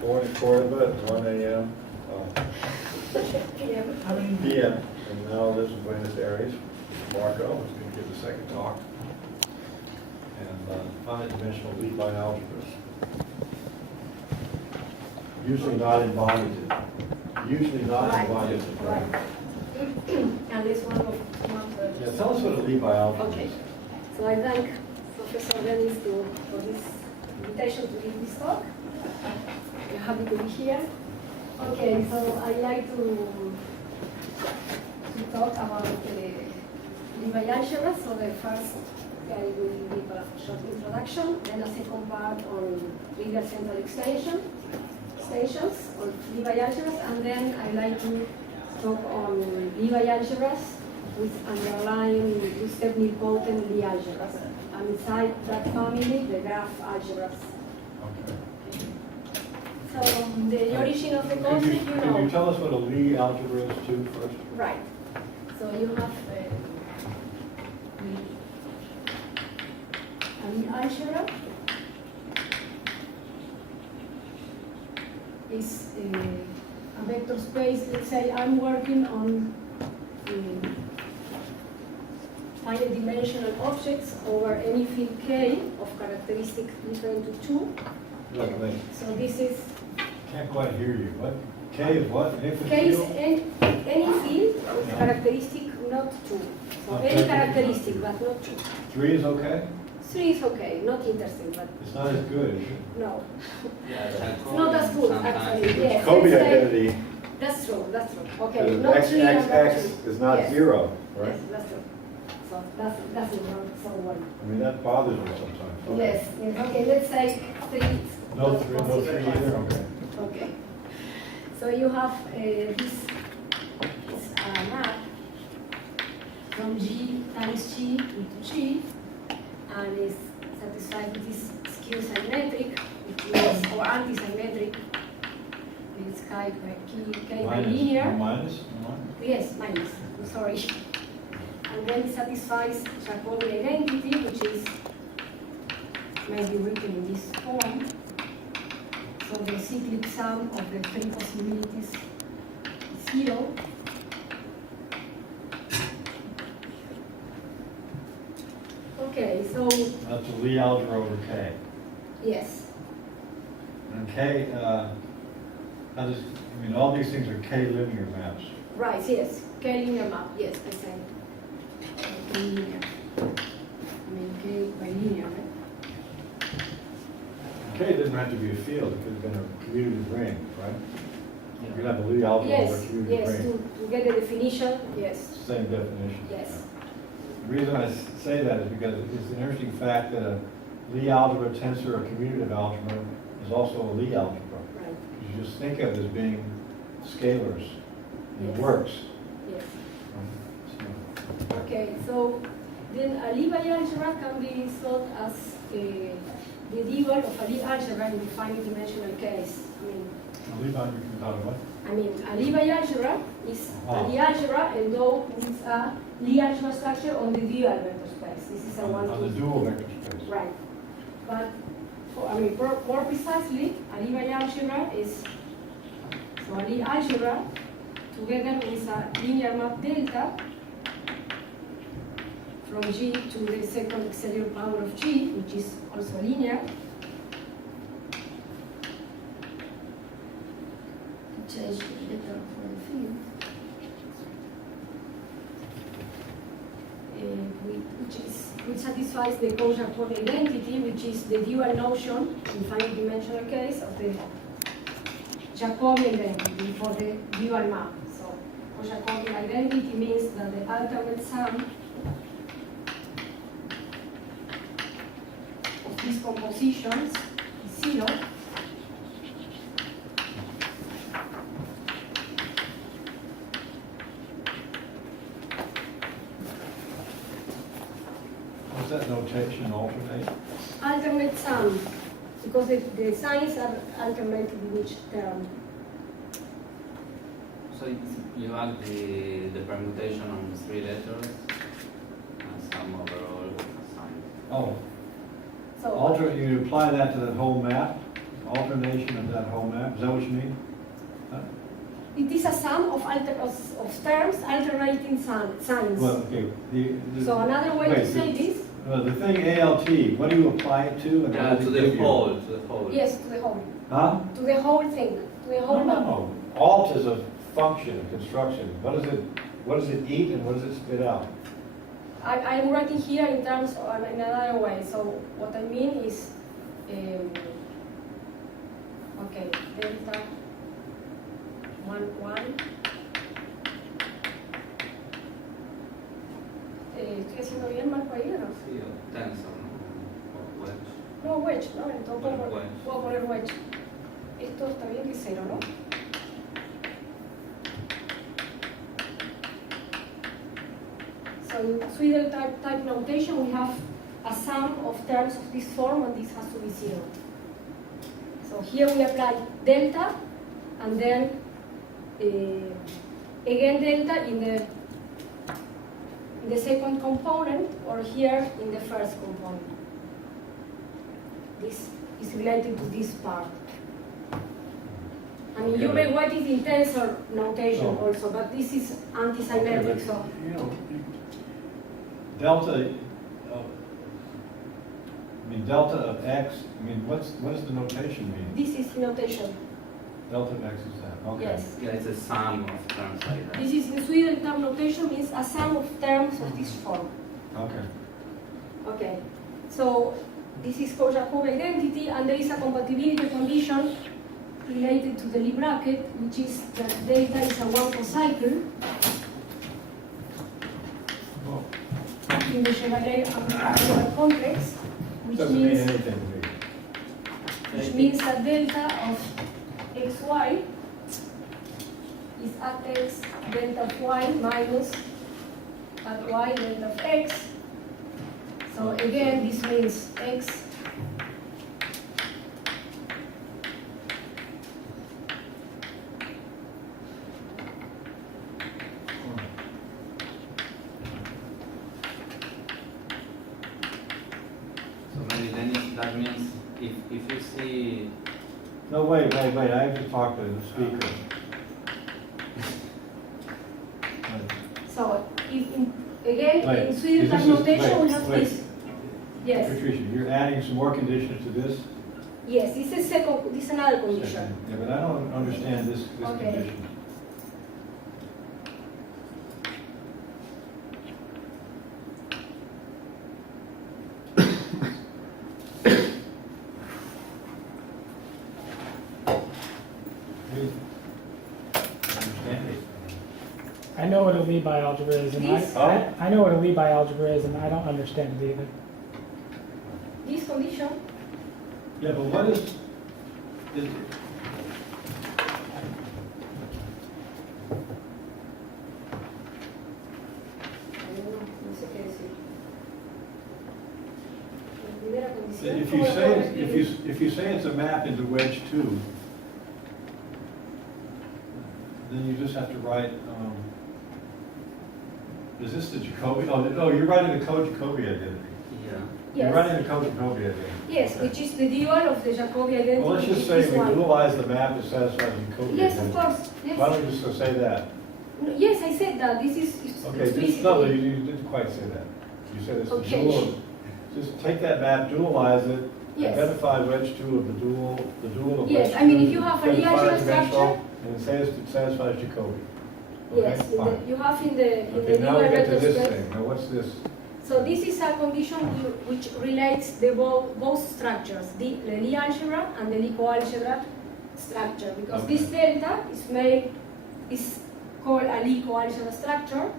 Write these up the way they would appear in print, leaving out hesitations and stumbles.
Born in Cordoba at 1 a.m. PM, and now lives in Buenos Aires. Marco is going to give the second talk. And finite dimensional lead bialgebras. Usually not embodied. Usually not embodied. Right. And this one of Yeah, tell us what a lead bialgebra Okay. is. So I thank Professor Dennis for this invitation to give this talk. I'm happy to be here. Okay, so I'd like to talk about the bialgebras. So the first I will give a short introduction, then a second part on trivial central extensions on bialgebras, and then I'd like to talk on bialgebras with underlying two-step nilpotent bialgebras, and inside that family, the graph algebras. Okay. So the origin of the Could concept, you tell us what a Lie algebra is too first? Right. So you have an algebra is a vector space. Let's say I'm working on finite dimensional objects over any field K of characteristic different to 2. Wait. So this is Can't quite hear you. What? K is what? Infinite K is field? any field with characteristic not 2. So Okay. any characteristic but not 2. 3 is okay? 3 is okay, not interesting, but It's not as good, is it? no. Yeah, It's not as good, actually. Yes, Jacobi let's say- identity. That's true, that's true. Okay, Because not X, 3 X, and not X 2. is not Yes. 0, right? Yes, that's true. So that's not so well. I mean, that bothers me sometimes. Okay. Yes, yes, okay, let's say 3. No 3 either? Okay. Okay. So you have this map from G times G into G, and is satisfied with this skew symmetric, which is, or antisymmetric. It's K by linear. Minus? Yes, minus. I'm sorry. And then it satisfies Jacobi identity, which is maybe written in this form. So the cyclic sum of the 3 possibilities is 0. Okay, so That's a Lie algebra over K. yes, And K, all these things are K linear maps. right, yes, K linear map, yes, I say. K linear. K by linear, right? K doesn't have to be a field, it could have been a commutative ring, right? You could have a Lie algebra over a Yes, commutative yes, ring. to get the definition, yes, Same definition. yes. The reason I say that is because it's an interesting fact that a Lie algebra tensor or commutative algebra is also a Lie algebra. Right, You just think of it as being scalars. It Yes. works. yes. So, Okay, so then a Lie bialgebra can be thought as the dual of a Lie algebra in the finite dimensional case. Now, leave out your thought of what? A Lie bialgebra is a Lie algebra endowed with a Lie algebra structure on the dual vector space. This is a one. On the dual vector space. Right. But more precisely, a Lie bialgebra is so a Lie algebra together with a linear map delta from G to the second exterior power of G, which is also linear. Change the vector for the field. Which satisfies the Jacobi identity, which is the dual notion in finite dimensional case of the Jacobi identity for the dual map. So Jacobi identity means that the alternate sum of these compositions is 0. What's that notation alternate? Alternate sum, because the signs are alternate in each term. So you add the permutation on 3 letters and some overall sign. Oh, So alternate, you apply that to the whole map? alternation of that whole map? Is that what you mean? It is a sum of terms alternating signs. Well, okay. So another way to say this? The thing ALT, what do you apply it to? And Yeah, what does to it the give you? whole, to the whole. Yes, to the whole. Huh? To the whole thing. To the whole map. No. Alt is a function, a construction. What does it eat and what does it spit out? I'm writing here in terms of in another way. So what I mean is, okay, delta 1, 1. ¿Estoy haciendo bien, Marco, ahí o no? Sí, o tensor, ¿no? O wedge. No, wedge, ¿no? Entonces Bueno, puedo wedge. poner wedge. Esto está bien que es 0, ¿no? So in Sweden type notation, we have a sum of terms of this form, and this has to be 0. So here we apply delta, and then again delta in the second component, or here in the first component. This is related to this part. I mean, you may write it in tensor notation also, but this is antisymmetric, so. You know, delta, delta of x, what does the notation mean? This is notation. Delta of x is that, okay. Yes. Yeah, it's a sum of terms like that. This is in Sweden term notation means a sum of terms of this form. Okay. Okay. So this is called Jacobi identity, and there is a compatibility condition related to the Lie bracket, which is that delta is a one cycle Well, in the Chevalier complex, which doesn't mean means anything to me. that delta of xy is at x delta of y minus at y delta of x. So again, this means x So maybe then that means if you see, No, wait, I have to talk to the speaker. So, again, Wait, in Swedish this is- notation, we wait, have wait. this. Yes, Patricia, you're adding some more conditions to this? yes, this is another condition. Yeah, but I don't understand this Okay. condition. Please understand it. I know what a Lie bialgebra is, and This? I know what a Lie bialgebra is, and I don't understand it either. This condition, Yeah, but what is no sé qué decir. La primera condición. if you say if you say it's a map into wedge 2, then you just have to write. Is this the Jacobi? Oh, you're writing the Jacobi identity. yeah. You're Yes. writing the Jacobi identity. Yes, which is the dual of the Jacobi identity. Well, let's just which say is we one. dualize the map to satisfy the Jacobi Yes, of identity. course. Yes. Why don't you just go say that? No, yes, I said that. This is Okay, explicitly. no, you didn't quite say that. You said it's the Okay. dual. Just take that map, dualize it, Yes. identify wedge 2 of the dual of Yes, wedge I mean, 2, if you have a then Lie algebra five-dimensional, structure. and it says it satisfies Jacobi. Yes, Okay, fine. you have in the Okay, now we Lie get to vector this space. thing. Now what's this? So this is a condition which relates the both structures, the Lie algebra and the Lie coalgebra structure, because Okay. this delta is called a Lie coalgebra structure,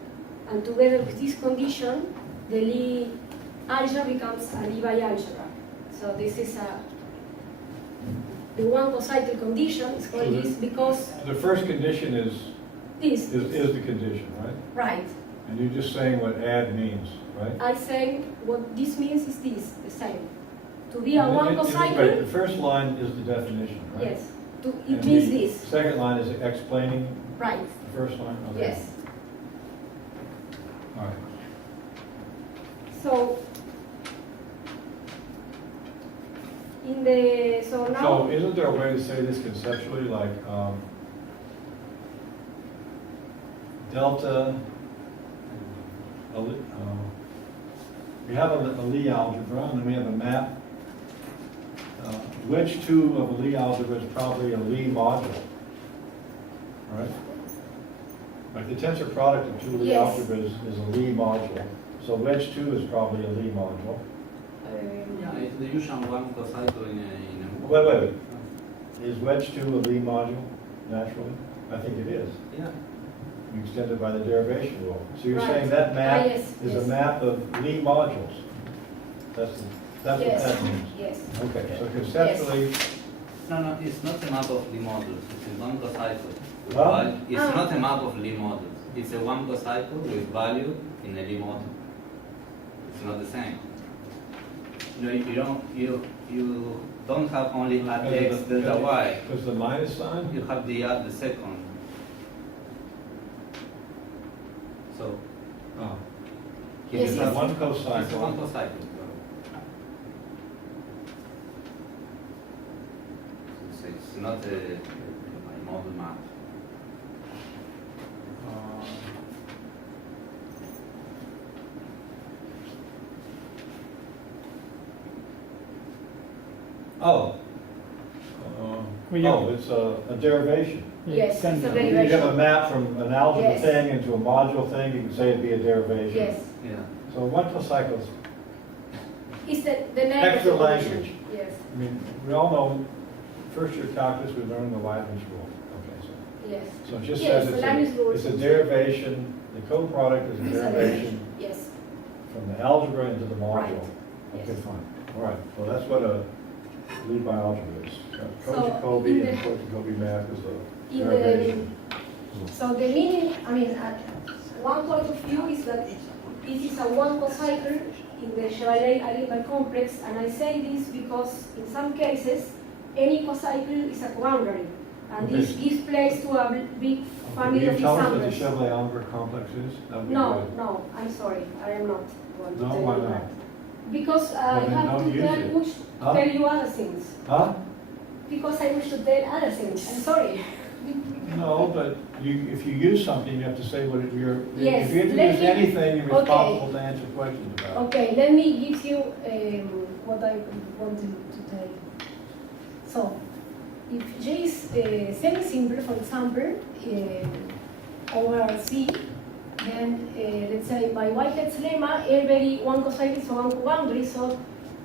and together with this condition, the Lie algebra becomes a Lie bialgebra. So this is the one cocycle condition is called So this because The first condition is this the condition, right? right. And you're just saying what add means, right? I say what this means is this, the same. To be a And one wait, cocycle, the first line is the definition, right? yes, it And means the this, Second line is explaining right, the first line? Okay. yes. All right. So, in the, so now. So isn't there a way to say this conceptually, like, delta, we have a Lie algebra, and then we have a map. Which two of a Lie algebra is probably a Lie module? Right? Like the tensor product of two Lie Yes. algebras is a Lie module. So wedge 2 is probably a Lie module. Yeah, it's the usual one cocycle in a Wait. Is wedge 2 a Lie module, naturally? I think it is. Yeah. You extend it by the derivation rule. So you're Right. saying that map yes, is yes. a map of Lie modules. That's what Yes. that means. Yes. Okay, so conceptually, No, it's not a map of Lie modules. It's a one cocycle. With Huh? value. It's Ah. not a map of Lie modules. It's a one cocycle with value in a Lie module. It's not the same. You don't have only at x delta y. because the minus sign? You have the second. So Oh. here Yes, you yes. have One it's one cocycle. cocycle. So it's not a model map. Oh. Well, you- Oh, it's a derivation. Yes, Send it's a them. You have a derivation. map from an algebra Yes. thing into a module thing, you can say it'd be a derivation. Yes. Yeah. So one cocycle is, It's the name Extra of the function. language. Yes. I mean, we all know, first year calculus, we learned the Leibniz rule. Okay, Yes. so it just Yes, says the Leibniz rule. it's a derivation, the co-product is a It's a derivation Yes. from the algebra into the module. Right. Okay, Yes. fine. All right, well, that's what a Lie bialgebra is. So, Jacobi in and the- Jacobi math is a In derivation. So the meaning, I mean, one point of view is that this is a one cocycle in the Chevalier algebra complex, and I say this because in some cases, any cocycle is a boundary, and this Okay. gives place to a big Can family you of tell us what the examples. Chevalier algebra complex is? That would be No, good. no, I'm sorry, I am not going to No, tell why you not? that. Because I then have don't to use tell, it. wish to Huh? tell you other things. Huh? Because I wish to tell other things, I'm sorry. No, but if you use something, you have to say what you're, Yes, if you let introduce me- anything, you're okay. responsible to answer questions about it. Okay, let me give you what I wanted to tell. So, if J is semi-simple, for example, over C, then let's say by Whitehead's lemma, every one cocycle is one boundary, so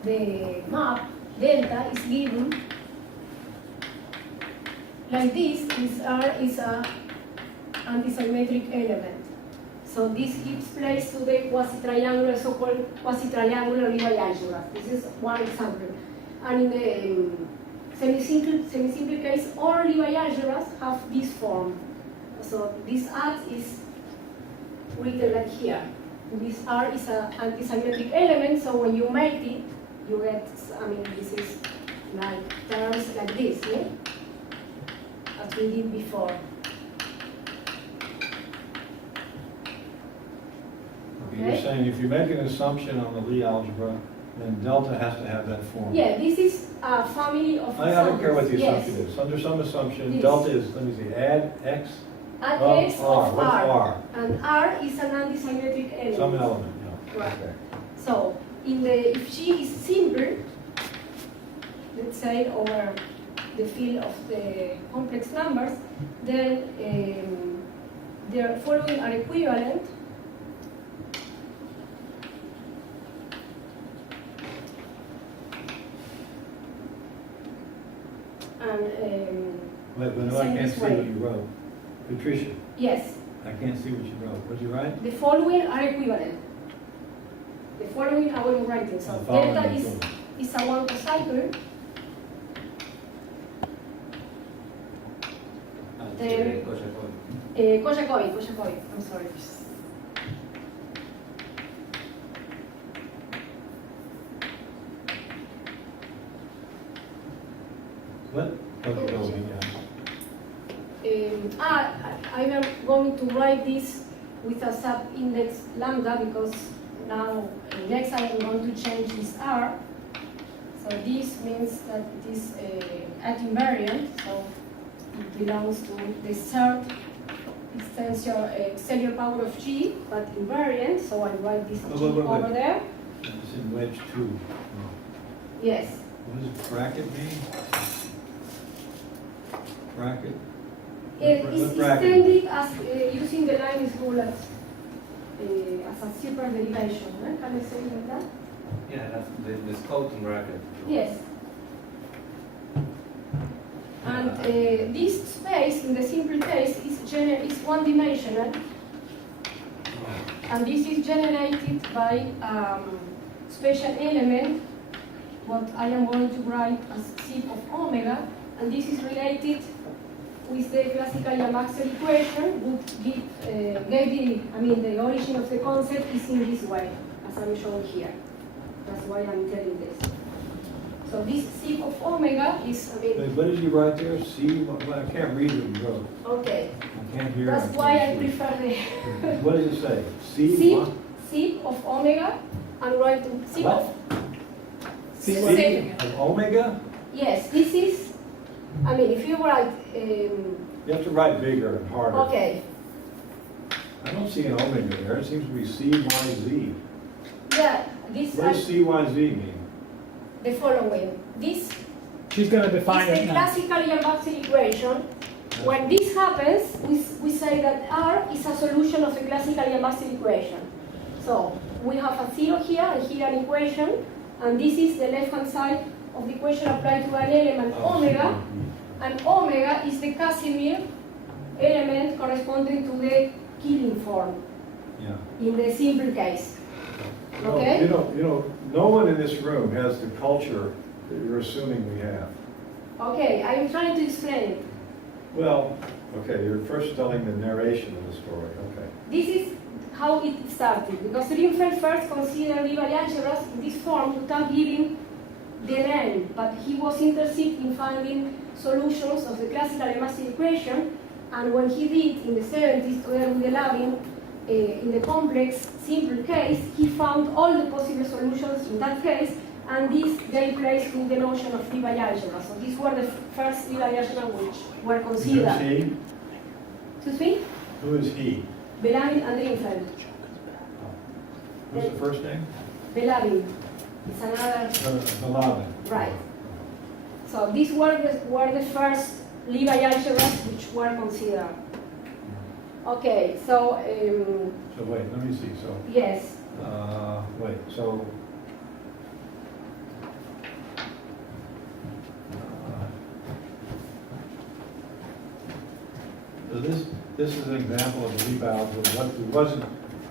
the map delta is given like this. This R is a antisymmetric element. So this gives place to the quasi-triangular, so-called quasi-triangular Lie algebra. This is one example. And in the semi-simple case, all Lie algebras have this form. So this R is written like here. This R is an antisymmetric element, so when you make it, you get, I mean, this is like terms like this, yeah? As we did before. You're Okay. saying if you make an assumption on the Lie algebra, then delta has to have that form. Yeah, this is a family of I don't care what the examples. assumption is. Under some assumption, Yes. delta is, let me see, add x Add of x R. of What's R. R? And R is an antisymmetric element. Some element, yeah. Right. Okay. So, if G is simple, let's say over the field of the complex numbers, then the following are equivalent. And Wait, no, I Same can't this see way. what you wrote. Patricia, yes, I can't see what you wrote. What'd you write? the following are equivalent. The following are what I'm writing. So The following delta is is equivalent. a one cocycle. Then- Jacobi, I'm sorry. What? Okay, go, yeah. I am going to write this with a sub-index lambda because now next I am going to change this R. So this means that it is antivariant, so it belongs to the third exterior power of G, but invariant, so I write this G over there. It's in wedge 2. Yes. What does bracket mean? Bracket? It's What bracket? extended as using the line rule as a super derivation. Can I say it like that? Yeah, that's the scouting bracket. Yes. And this space in the simple case is one-dimensional, and this is generated by special element, what I am going to write as C of omega, and this is related with the classical Maxwell equation, would the origin of the concept is in this way, as I'm showing here. That's why I'm telling this. So this C of omega is, Wait, what did you write there? C? I can't read it, bro. okay. I can't hear That's it. why I prefer the What does it say? C? C, what? C of omega, and write to C What? of C C. of omega? Yes, this is, if you write, You have to write bigger and harder. okay, I don't see an omega there. It seems to be C, Y, Z. yeah, this What does is C, Y, Z mean? the following. This She's going to is define it the now. classical Maxwell equation. When this happens, we say that R is a solution of the classical Maxwell equation. So we have a 0 here and here an equation, and this is the left-hand side of the equation applied to an element omega, and omega is the Casimir element corresponding to the killing form Yeah. in the simple case. Okay? You know, no one in this room has the culture that you're assuming we have. Okay, I'm trying to explain it. Well, okay, you're first telling the narration of the story. Okay. This is how it started, because Drinfel'd first considered bialgebras in this form without giving the name, but he was interested in finding solutions of the classical Maxwell equation, and when he did in the 70s together with Belavin, in the complex simple case, he found all the possible solutions in that case, and this gave place to the notion of bialgebras. So these were the first bialgebras which were Who's considered. he? Excuse me? Who is he? Belavin and Drinfel'd. What's the first name? Belavin. It's another. Belavin. Right. So these were the first Lie algebras which were considered. Okay, so So wait, let me see. So, yes. wait, so. So this is an example of a Lie algebra. What it wasn't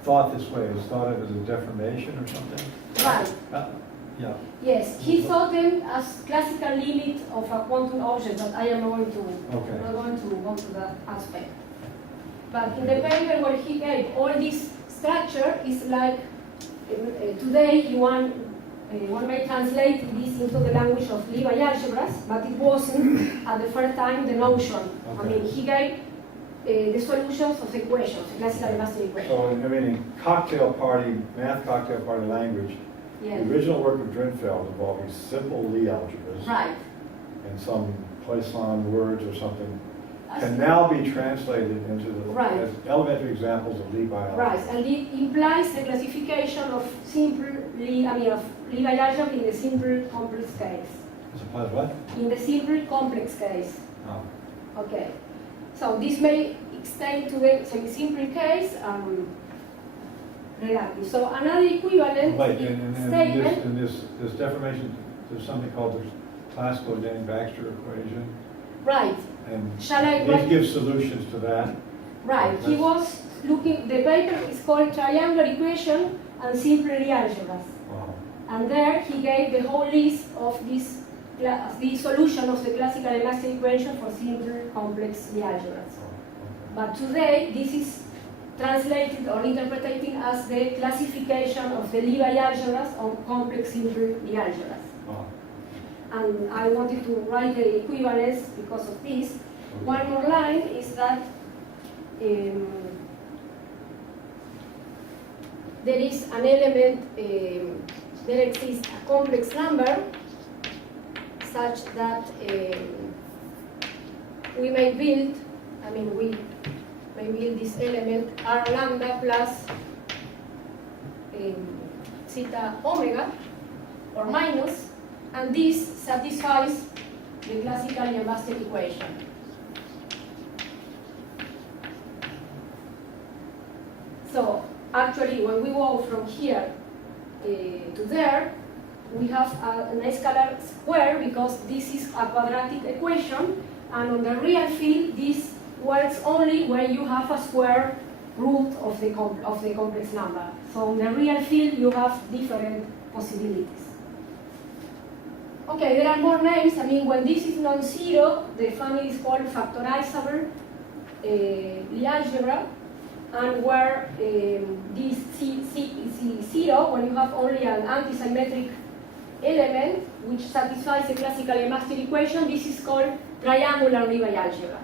thought this way. It was thought of as a deformation or something. Right. Yeah. Yes, he thought them as classical limit of a quantum object, but I am not going to go to that aspect. But in the paper where he gave all this structure is like today one may translate this into the language of Lie algebras, but it wasn't at the first time the notion. Okay. He gave the solutions of the equations, the classical Maxwell equation. So in math cocktail party language, Yeah. the original work of Drinfel'd involving simple Lie algebras Right. and some Poisson words or something can now be translated into the Right. as elementary examples of Lie bialgebra. Right, and it implies the classification of of Lie algebra in the simple complex case. It implies what? In the simple complex case. Oh. Okay. So this may extend to the semi-simple case relative. So another equivalent Wait, in statement. this deformation, there's something called the classical Yang-Baxter equation, Right. and Shall I these write? give solutions to that. Right. He was looking. The paper is called triangular equation and simple Lie algebras. Wow. And there he gave the whole list of the solution of the classical Maxwell equation for simple complex Lie algebras. But today this is translated or interpreted as the classification of the Lie algebras on complex simple Lie algebras. Wow. And I wanted to write the equivalence because of this. One more line is that there is an element, there exists a complex number such that we may build, we may build this element r lambda plus zeta omega or minus, and this satisfies the classical Yang-Bastel equation. So actually, when we go from here to there, we have a scalar square because this is a quadratic equation, and on the real field, this works only when you have a square root of the complex number. So on the real field, you have different possibilities. Okay, there are more names. When this is non-zero, the family is called factorizable algebra, and where this is zero, when you have only an antisymmetric element which satisfies the classical Yang-Bastel equation, this is called triangular bialgebra.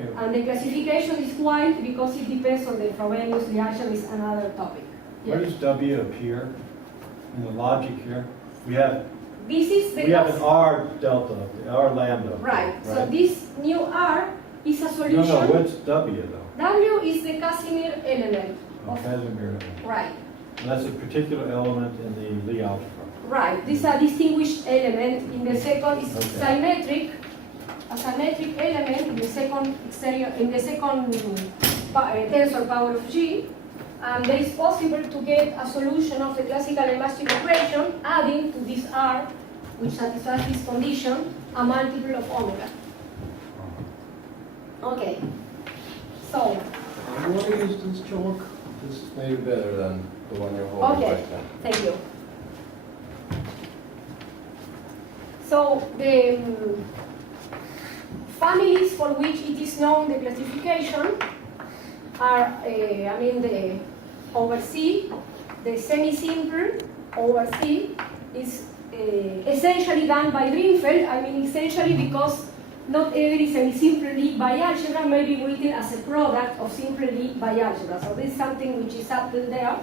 Okay. And the classification is wide because it depends on the Frobenius. The algebra is another topic. Where does W appear in the logic here? We have an R delta, R lambda. Right. So this new R is a solution. No, what's W though? W is the Casimir element. Casimir element. Right. And that's a particular element in the Lie algebra. Right. This is a distinguished element. In the second is symmetric. A symmetric element in the second tensor power of G. And it is possible to get a solution of the classical Yang-Bastel equation adding to this R, which satisfies this condition, a multiple of omega. Okay. So. You want to use this chalk? This is maybe better than the one you're holding Okay. right now. Thank you. So the families for which it is known the classification are, the over C, the semi-simple over C is essentially done by Drinfel'd. Essentially because not every semi-simple bialgebra may be written as a product of simple bialgebra. So this is something which is subtle there,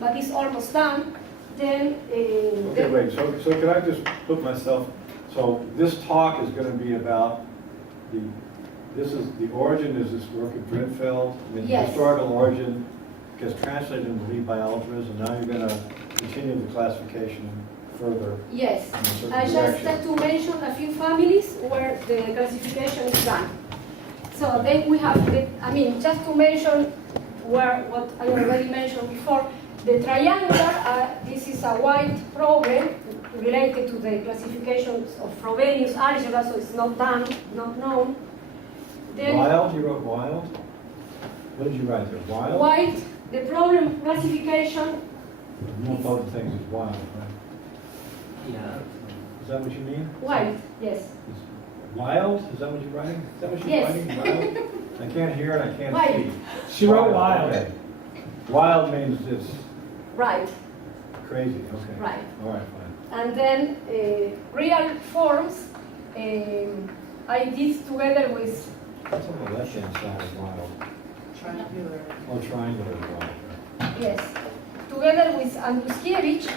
but it's almost done. Then, Okay, wait, so can I just put myself, so this talk is going to be about the origin is this work of Drinfel'd. The yes. historical origin gets translated into bialgebras, and now you're going to continue the classification further. Yes, in a certain I just direction. had to mention a few families where the classification is done. So then we have, just to mention what I already mentioned before, the triangular, this is a wide problem related to the classifications of Frobenius algebra, so it's not done, not known. Then Wild, you wrote wild? What did you write there, wild? wide, the problem classification, Nilpotent things is wild, right? Yeah. Is that what you mean? wide, yes. It's wild? Is that what you're writing? Is that what you're Yes. writing? Wild? I can't hear and I can't Wild. see. She wrote wild. Okay. Wild means it's Right, crazy, okay. right. All right, fine. And then real forms, I did together with, What's on the left-hand side of wild? Triangular. Or triangular is wild. yes, together with Andruskiewicz,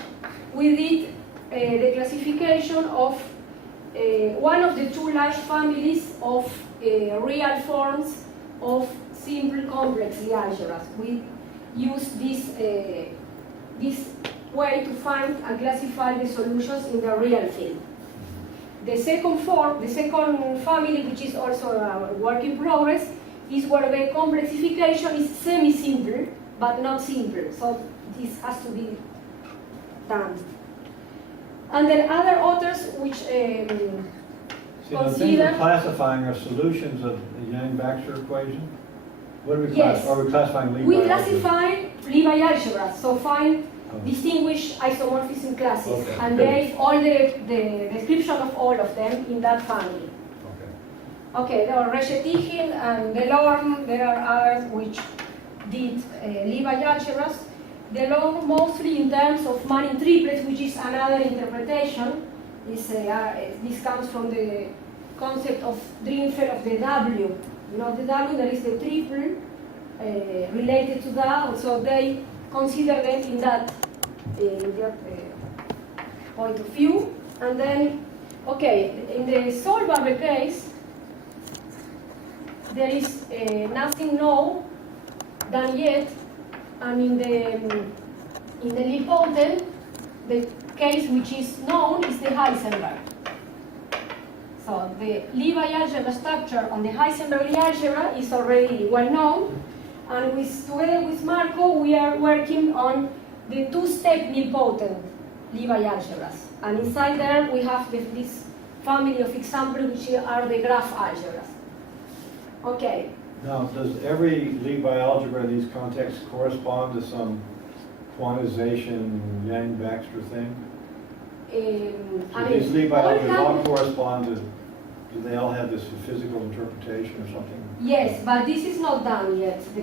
we did the classification of one of the two large families of real forms of simple complex algebras. We use this way to find and classify the solutions in the real field. The second family, which is also a work in progress, is where the complexification is semi-simple, but not simple. So this has to be done. And then other authors which See, the things consider... we're classifying are solutions of the Yang-Baxter equation? What do we Yes. classify? Are we classifying Lie We bialgebras? classify Lie bialgebras, so find Oh. distinguished isomorphism classes, Okay, and good. gave all the description of all of them in that family. Okay. Okay, there are Reshetichin and Delorme, there are others which did Lie bialgebras. Delorme mostly in terms of Manning triplets, which is another interpretation. This comes from the concept of Drinfel'd of the W. You know the W, there is the triple related to that, so they consider them in that point of view. And then Okay, in the subalgebra case, there is nothing known done yet, and in the nilpotent, the case which is known is the Heisenberg. So the Lie bialgebra structure on the Heisenberg algebra is already well known, and together with Marco, we are working on the two-step nilpotent Lie bialgebras. And inside there, we have this family of examples which are the graph algebras. Okay. Now, does every Lie bialgebra in these contexts correspond to some quantization Yang-Baxter thing? I So these mean, Lie bialgebras all have, correspond to, do they all have this physical interpretation or something? yes, but this is not done yet. The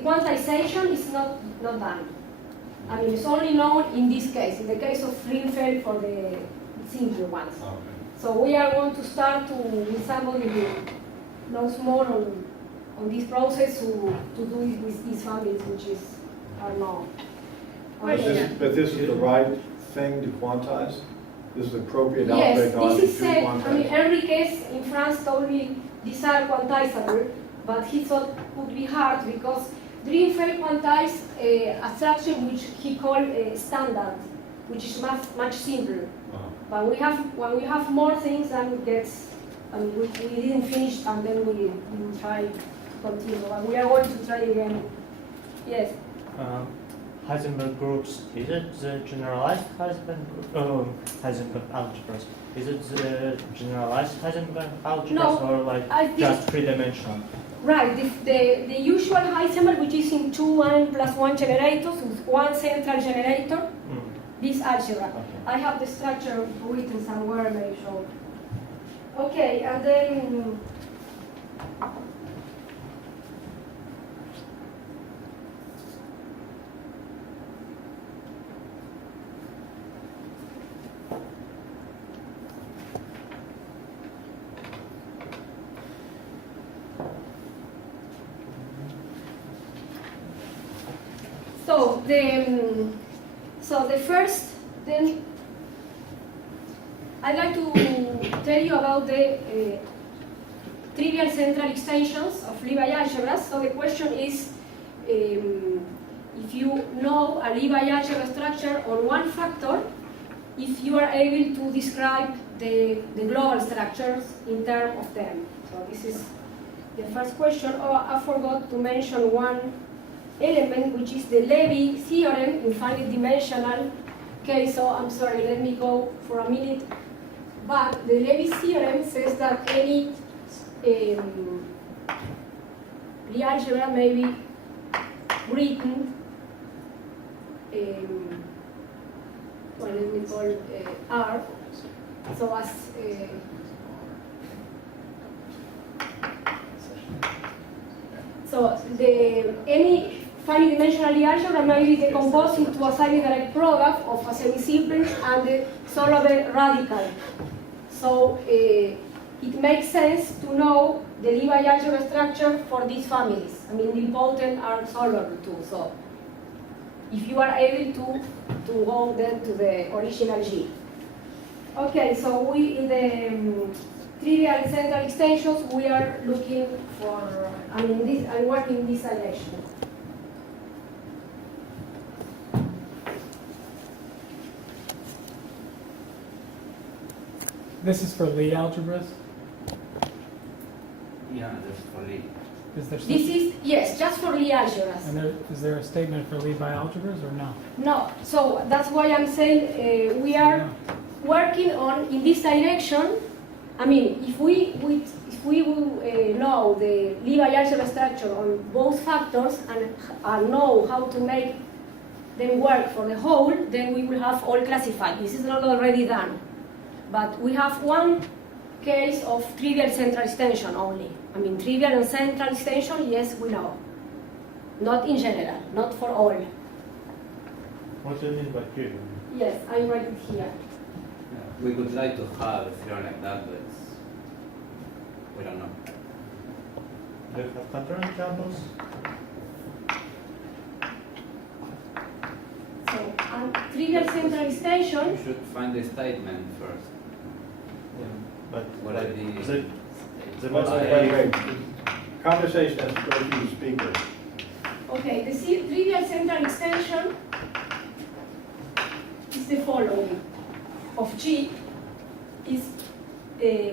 quantization is not done. I mean, it's only known in this case, in the case of Drinfel'd for the simple ones. Okay. So we are going to start with somebody who knows more on this process to do it with these families which are known. But this is the right thing to quantize? This is appropriate Yes, algebraic this is to said. quantize? I mean, every case in France told me these are quantizable, but he thought it would be hard because Drinfel'd quantized abstraction which he called standard, which is much simpler. But when we have more things, then it gets. We didn't finish, and then we will try to continue. But we are going to try again. Yes. Heisenberg groups, is it the generalized Heisenberg algebras? Is it the generalized Heisenberg algebras No, or like just three-dimensional? Right, the usual Heisenberg, which is in two n+1 generators with one central generator, this algebra. Okay. I have the structure written somewhere, maybe show. Okay, and then so the first, then I'd like to tell you about the trivial central extensions of Lie bialgebras. So the question is, if you know a Lie bialgebra structure on one factor, if you are able to describe the global structures in terms of them. So this is the first question. Oh, I forgot to mention one element, which is the Levy theorem in finite dimensional. Okay, so I'm sorry, let me go for a minute. But the Levy theorem says that any Lie algebra may be written, well, let me call R, so as so any finite dimensional Lie algebra may be decomposed into a semi-direct product of a semisimple and the solvable radical. So it makes sense to know the Lie bialgebra structure for these families. I mean, nilpotent are solvable too. So if you are able to go then to the original G. Okay, so we in the trivial central extensions we are looking for. I mean, I'm working in this direction. This is for Lie algebras? Yeah, that's for Lie. Is there This is, yes, just for Lie algebras. and is there a statement for Lie bialgebras or no? No, so that's why I'm saying we are working on in this direction. I mean, if we will know the Lie bialgebra structure on both factors and know how to make them work for the whole, then we will have all classified. This is not already done. But we have one case of trivial central extension only. I mean, trivial and central extension, yes, we know. Not in general, not for all. What do you mean by Q? Yes, I write it here. Yeah, we would like to have a theorem like that, but we don't know. Do you have counterexamples? So, trivial central You extension. should find the statement first. But What like, are the- the Wait, most wait. Conversation has to go through the speaker. Okay, the trivial central extension is the following. Of G is a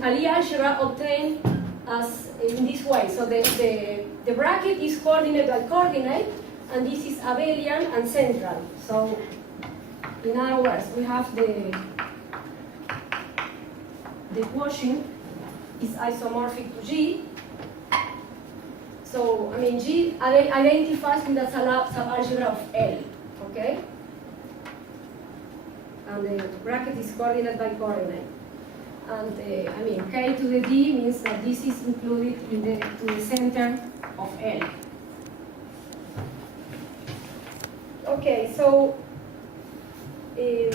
Lie algebra obtained as in this way. So the bracket is coordinate by coordinate, and this is abelian and central. So in other words, we have the quotient is isomorphic to G. So, I mean, G identifies with the subalgebra of L, okay? And the bracket is coordinate by coordinate. And, I mean, K to the D means that this is included in to the center of L. Okay, so, if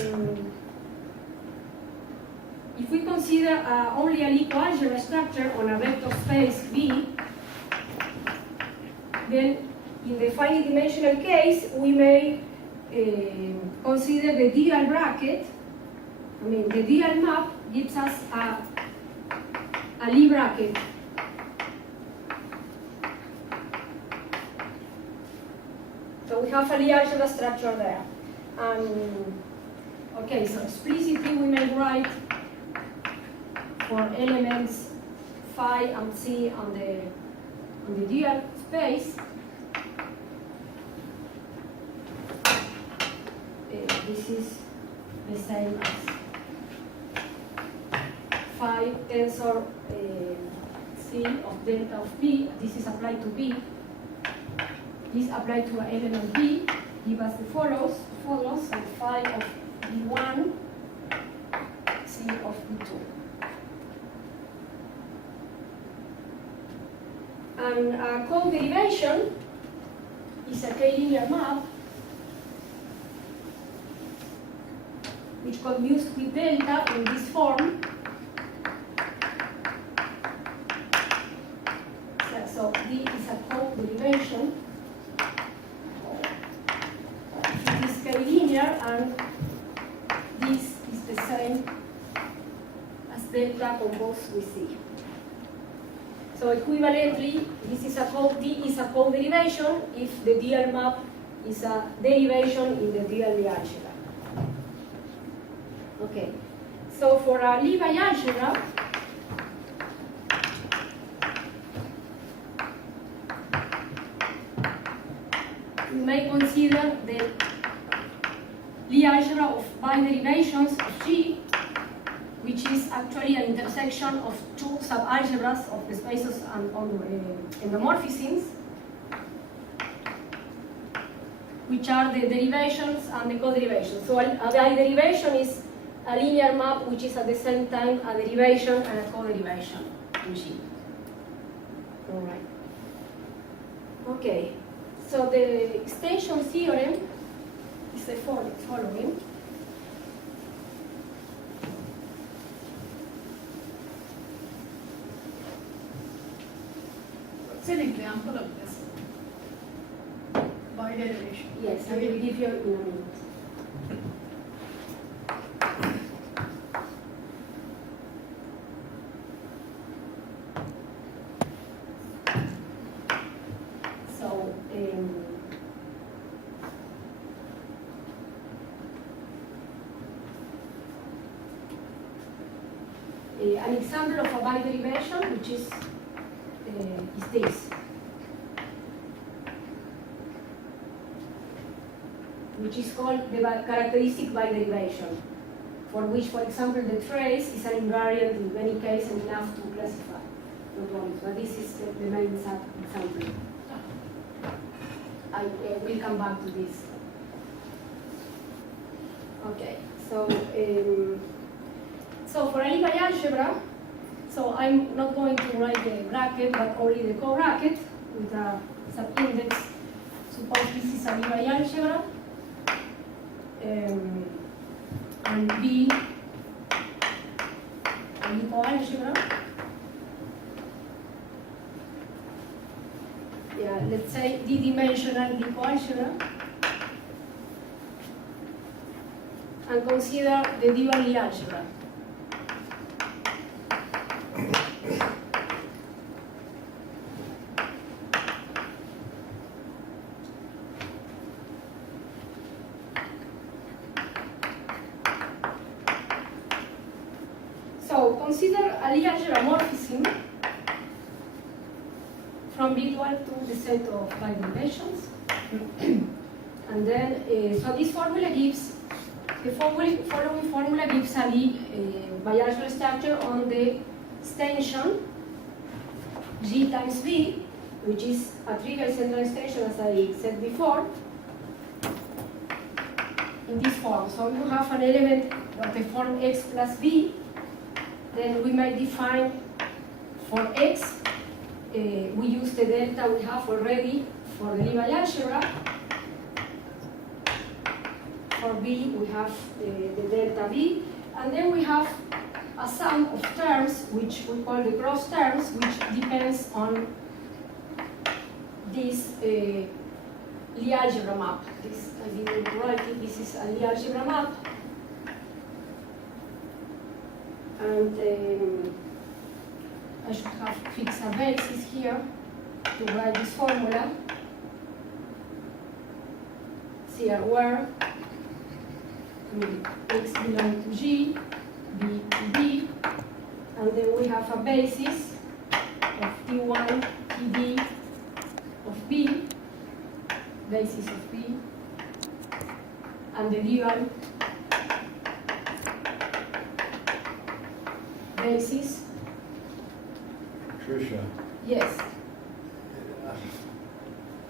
we consider only an equal algebra structure on a vector space V, then in the finite dimensional case, we may consider the dual bracket. I mean, the dual map gives us a Lie bracket. So we have a Lie algebra structure there. Okay, so explicitly we may write for elements phi and c on the dual space. This is the same as phi tensor c of delta of p. This is applied to p. This applied to element p. Give us the follows, and phi of b1, c of b2. And a coderivation is a k-linear map which commutes with delta in this form. So D is a coderivation. It is k-linear, and this is the same as delta composed with C. So equivalently, D is a coderivation if the dual map is a derivation in the dual Lie algebra. Okay, so for a Lie bialgebra, we may consider the Lie algebra of biderivations of G, which is actually an intersection of two subalgebras of the spaces and endomorphisms, which are the derivations and the coderivations. So a biderivation is a linear map which is at the same time a derivation and a coderivation in G. All right. Okay. So the extension theorem is the following. What's an example of this? Biderivation. Yes, I will give you in a minute. So, an example of a biderivation, which is this, which is called the characteristic biderivation, for which, for example, the trace is an invariant in many cases and enough to classify. Not always, but this is the main example. I will come back to this. Okay, so for a Lie bialgebra, so I'm not going to write the bracket, but only the co-bracket with a subindex. Suppose this is a Lie bialgebra, and B a Lie algebra. Yeah, let's say D-dimensional Lie algebra. and consider the dual algebra. So consider a Lie algebra morphism from B12 to the set of biderivations. And then, so this formula gives, the following formula gives a bialgebra structure on the extension G times B, which is a trivial central extension, as I said before, in this form. So you have an element of the form x plus b. Then we may define for x, we use the delta we have already for the Lie algebra. For b, we have the delta b. And then we have a sum of terms, which we call the cross terms, which depends on this Lie algebra map. This, I didn't write it, this is a Lie algebra map. And I should have fixed a basis here to write this formula. Here where x belongs to G, B to B, and then we have a basis of T1, TD of B, basis of B, and the dual basis. Patricia, Yes.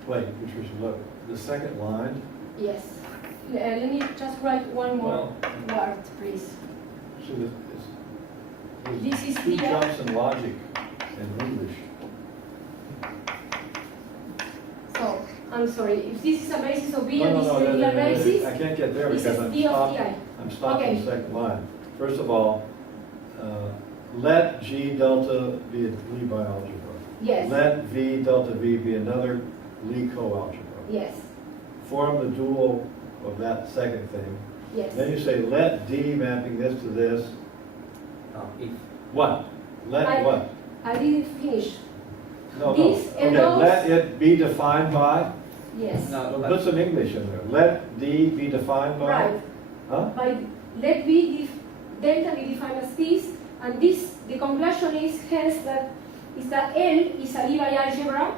wait, Patricia, look, the second line, Yes. Let me just write one more word, please. so there's This is two the- jumps in logic in English. So, I'm sorry, if this is a basis of B No, and no, this no, is the dual I basis, can't get there this because is I'm D of stopped, Ti. I'm stopped in Okay. the second line. First of all, let G delta be a Lie bialgebra. Yes. Let V delta V be another Lie coalgebra. Yes. Form the dual of that second thing. Yes. Then you say let D mapping this to this. If What? Let what? I didn't finish. No, no. This and Okay, those- let it be defined by, Yes. no, put some English in there. Let D be defined by? Right. Huh? By let B delta be defined as this, and this, the conclusion is hence that L is a Lie bialgebra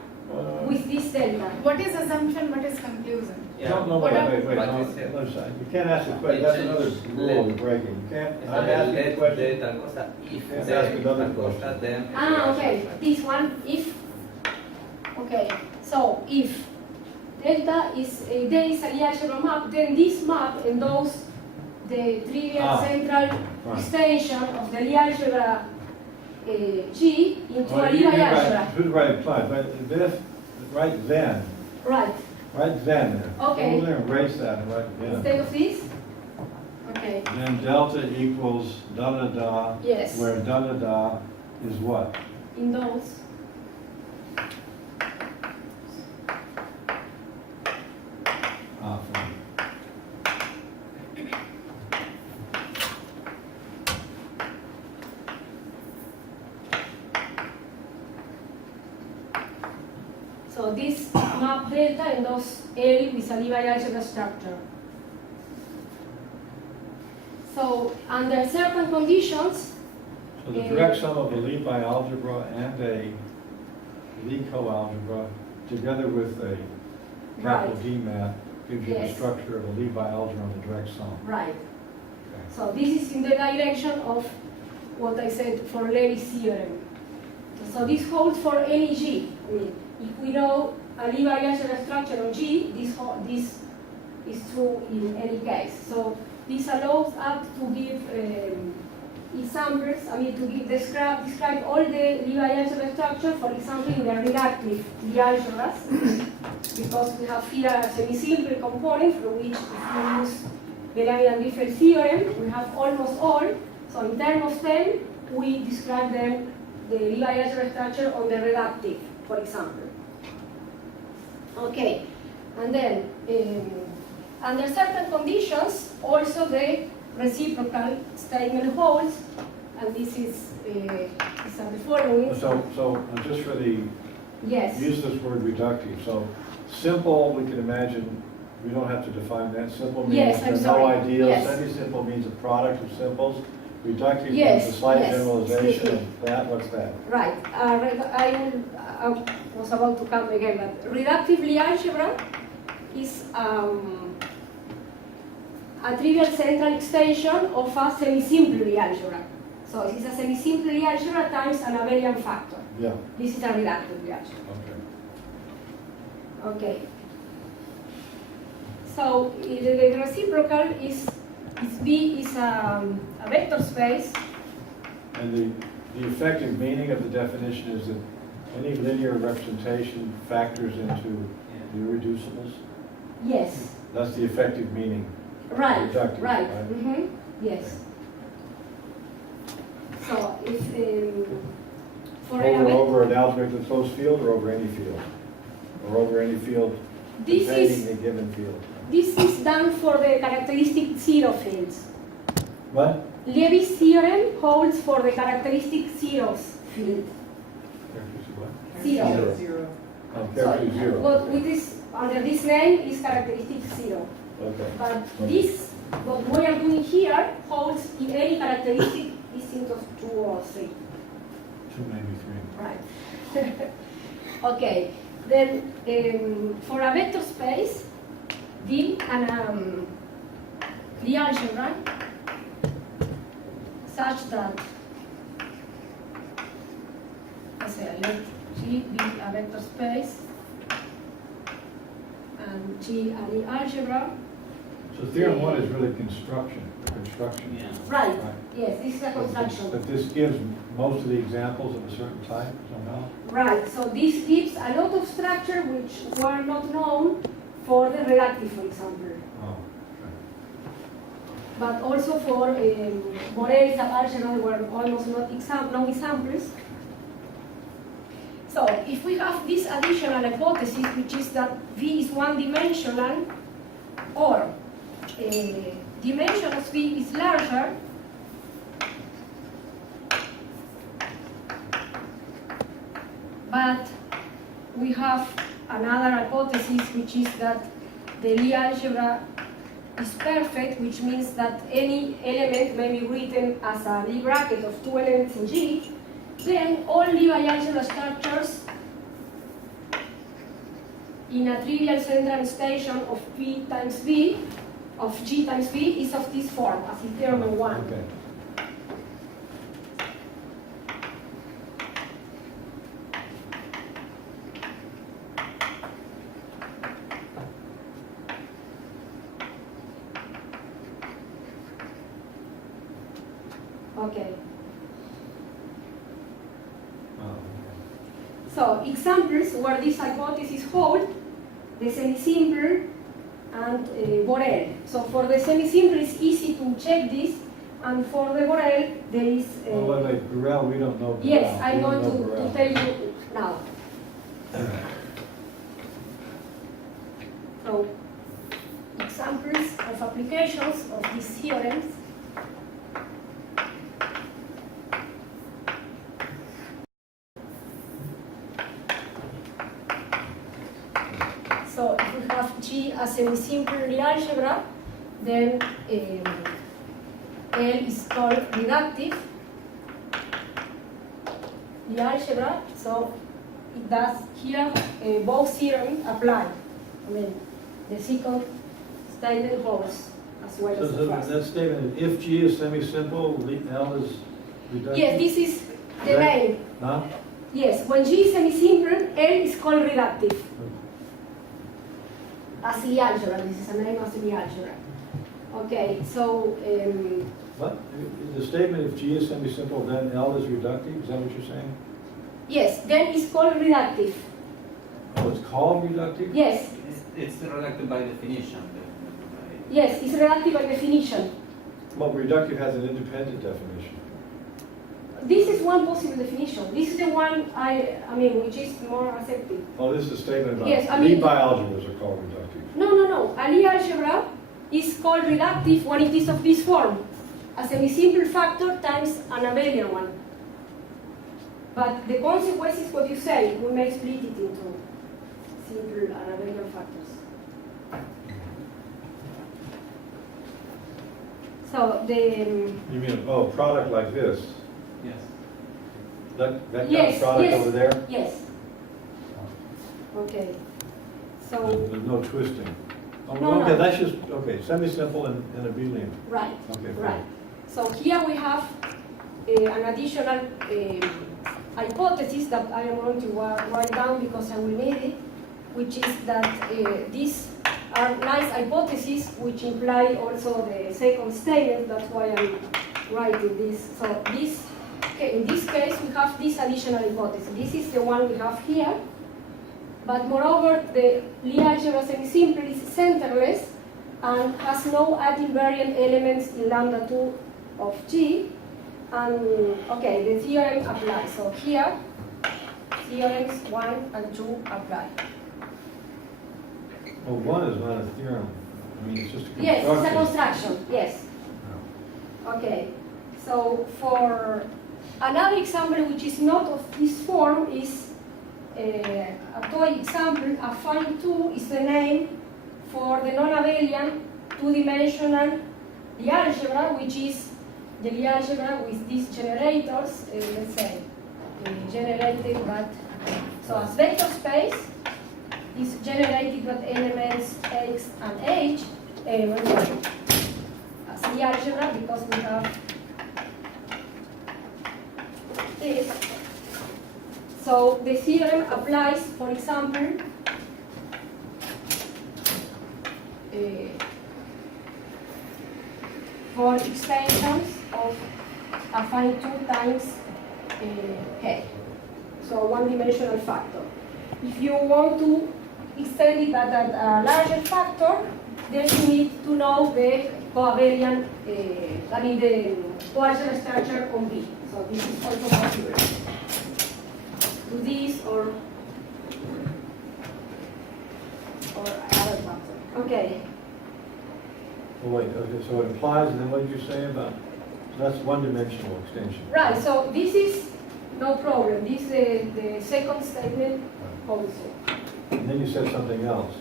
with this delta. What is assumption, what is conclusion? No, What wait, are- wait, But no, it's, no, sorry. You can't ask a question, that's another rule you're breaking. You can't, I'm asking a question. tal cosa, if Let's de ask another tal cosa, question. then. Okay, this one, if, okay, so if delta is, there is a Lie algebra map, then this map endows the trivial central Right. extension of the Lie algebra G into a Well, Lie you write- algebra. Who's right, fine, but this, right then, Right, right then there. Okay. Go there and erase that and write instead then. of this? Okay, Then delta equals da-da-da, yes, where da-da-da is what? in those. Fine. So this map delta endows L with a Lie algebra structure. So under certain conditions, So the direct sum of a Lie bialgebra and a Lie coalgebra, together with a capital Right. D map, gives you the Yes. structure of a Lie bialgebra on the direct sum. right. Okay. So this is in the direction of what I said for Levy's theorem. So this holds for any G. I mean, if we know a Lie bialgebra structure on G, this is true in any case. So this allows us to give examples, I mean to give describe all the Lie bialgebra structure, for example in the reductive bialgebras, because we have here a semisimple component for which if we use Belavin-Drinfel'd Theorem, we have almost all. So in terms of 10, we describe them, the Lie bialgebra structure on the reductive, for example. Okay, and then under certain conditions, also the reciprocal statement holds, and this is the following. So just for the, Yes. use this word reductive, so simple, we can imagine, we don't have to define that. Simple means Yes, I'm there are no sorry. ideals, Yes. semi-simple means a product of simples, reductive Yes, means a slight yes, generalization excuse me. of that, what's that? Right. I was about to come again, but reductive Lie algebra is a trivial central extension of a semisimple Lie algebra. So it is a semisimple Lie algebra times an abelian factor. Yeah, This is a reductive Lie algebra. okay. Okay. So the reciprocal is B is a vector space. And the effective meaning of the definition is that any linear representation factors into the irreducibles? Yes. That's the effective meaning. Right. Reductive, Right. right? Mm-hmm. Yes. So it's for Over an algebraically closed field or over any field? Or over any field This containing is- a given field? this is done for the characteristic zero fields. What? Levy's theorem holds for the characteristic zeros field. Zero. Zero. Oh, So character zero. what with this under this name is characteristic zero. Okay. But this what we are doing here holds in any characteristic distinct of 2 or 3. Two, maybe three. Right. Okay. Then for a vector space, V and the algebra such that let G be a vector space and G an algebra. So theorem one is really construction. Yeah. Right. Right. Yes, this is a construction. But this gives most of the examples of a certain type somehow? Right, so this gives a lot of structure which were not known for the reductive, for example. Oh, But also for Borel, subalgebras were almost not no examples. So if we have this additional hypothesis, which is that V is one-dimensional, or dimension of V is larger, but we have another hypothesis, which is that the Lie algebra is perfect, which means that any element may be written as a Lie bracket of 2 elements in G, then all Lie bialgebra structures in a trivial central extension of P times V, of G times V, is of this form, as in theorem 1. okay. Okay. Oh, okay. So examples where this hypothesis hold, the semisimple and Borel. So for the semisimple it's easy to check this, and for the Borel there is... Oh, wait, Borel, we don't know Borel. Yes, I'm We don't going know to Borel. tell you now. So examples of applications of these theorems. So if we have G as semisimple Lie algebra, then L is called reductive Lie algebra. So it does here both theorems apply. I mean, the second statement holds as well as the So first. that statement, if G is semi-simple, L is reductive? Yes, this is the Right. name. Huh? Yes, when G is semisimple, L is called reductive. As Lie algebra, this is a name as Lie algebra. Okay, so What? The statement, if G is semi-simple, then L is reductive, is that what you're saying? yes, then it's called reductive. Oh, it's called reductive? Yes, It's reductive by definition. yes, it's reductive by definition. Well, reductive has an independent definition. This is one possible definition. This is the one I mean, which is more accepted. Oh, this is a statement about Yes, I mean- bialgebras are called reductive. No. A Lie algebra is called reductive when it is of this form, a semisimple factor times an abelian one. But the consequence is what you say, we may split it into simple and abelian factors. So the You mean, oh, product like this? Yes. That kind Yes, of product yes. over there? yes. Okay. So There's no twisting. Oh, No, okay, no. that's just, okay, semisimple and abelian. right. Okay, fine. Right. So here we have an additional hypothesis that I am going to write down because I will need it, which is that these are nice hypotheses which imply also the second statement. That's why I'm writing this. So this, okay, in this case, we have this additional hypothesis. This is the one we have here. But moreover, the Lie algebra semisimple is centerless and has no invariant elements in lambda 2 of G. And okay, the theorem applies. So here, theorems 1 and 2 apply. Well, one is not a theorem. I mean, it's just a Yes, it's a construction. construction. Yes. Okay. So for another example which is not of this form is a toy example. Affine 2 is the name for the non-abelian two-dimensional bialgebra, which is the bialgebra with these generators, let's say, generated but, so as vector space is generated with elements x and h, as bialgebra because we have this. So the theorem applies, for example, for extensions of affine 2 times k. So one-dimensional factor. If you want to extend it at a larger factor, then you need to know the coabelian, the coalgebra structure on B. So this is also possible. Do this or other factor. Okay. Oh, wait, okay, so it applies, and then what did you say about, so that's one-dimensional extension. Right, so this is no problem. This is the second statement also. And then you said something else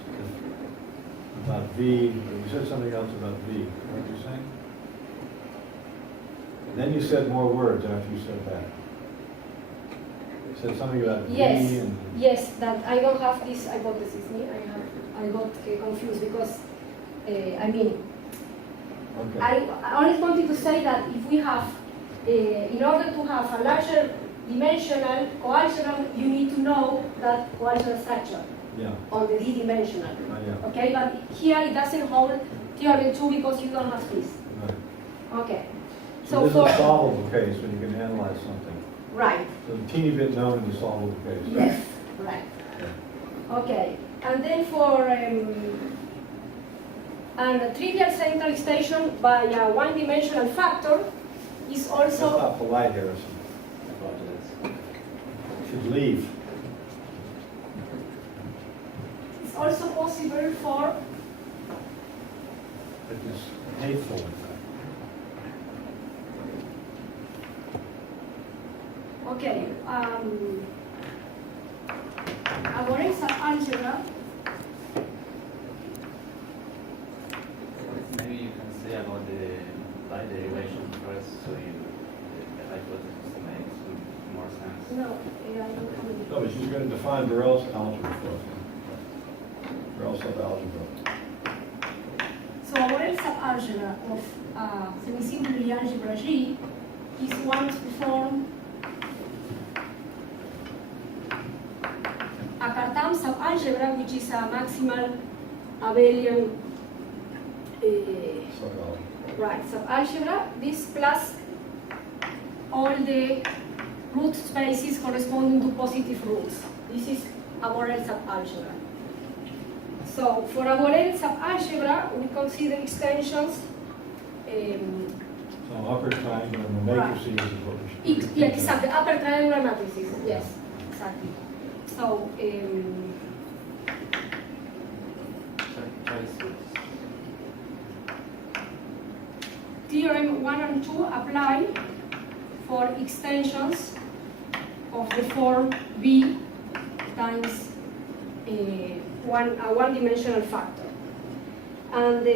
about V, you said something else about V, what were you saying? And then you said more words after you said that. You said something about Yes, V and... yes, that I don't have this hypothesis. I got confused because, Okay. I only wanted to say that if we have, in order to have a larger dimensional coalgebra, you need to know that coalgebra structure Yeah. on the d-dimensional. Yeah. Okay, but here it doesn't hold theorem 2 because you don't have this. Right. Okay. So this is a solvable case when you can analyze something. Right. So a teeny bit known in the solvable case. Yes. Right. Yeah. Okay. And then for a trivial centralization by a one-dimensional factor is That's also not polite, Harrison. You should leave. it's also possible for It is hateful, in fact. okay. A Borel subalgebra. Maybe you can say about the biderivation first, so the hypothesis makes more sense. No, I don't have it. No, but she's going to define Borel's algebra for us. Borel's subalgebra. So a Borel subalgebra of semisimple algebra G is one to form a Cartan subalgebra, which is a maximal abelian Subalgebra. right subalgebra. This plus all the root spaces corresponding to positive roots. This is a Borel subalgebra. So for a Borel subalgebra, we consider extensions. So upper triangle and the matrices is what we should. Yeah, exactly. Upper triangular matrices. Yes, exactly. So theorem 1 and 2 apply for extensions of the form b times a one-dimensional factor. And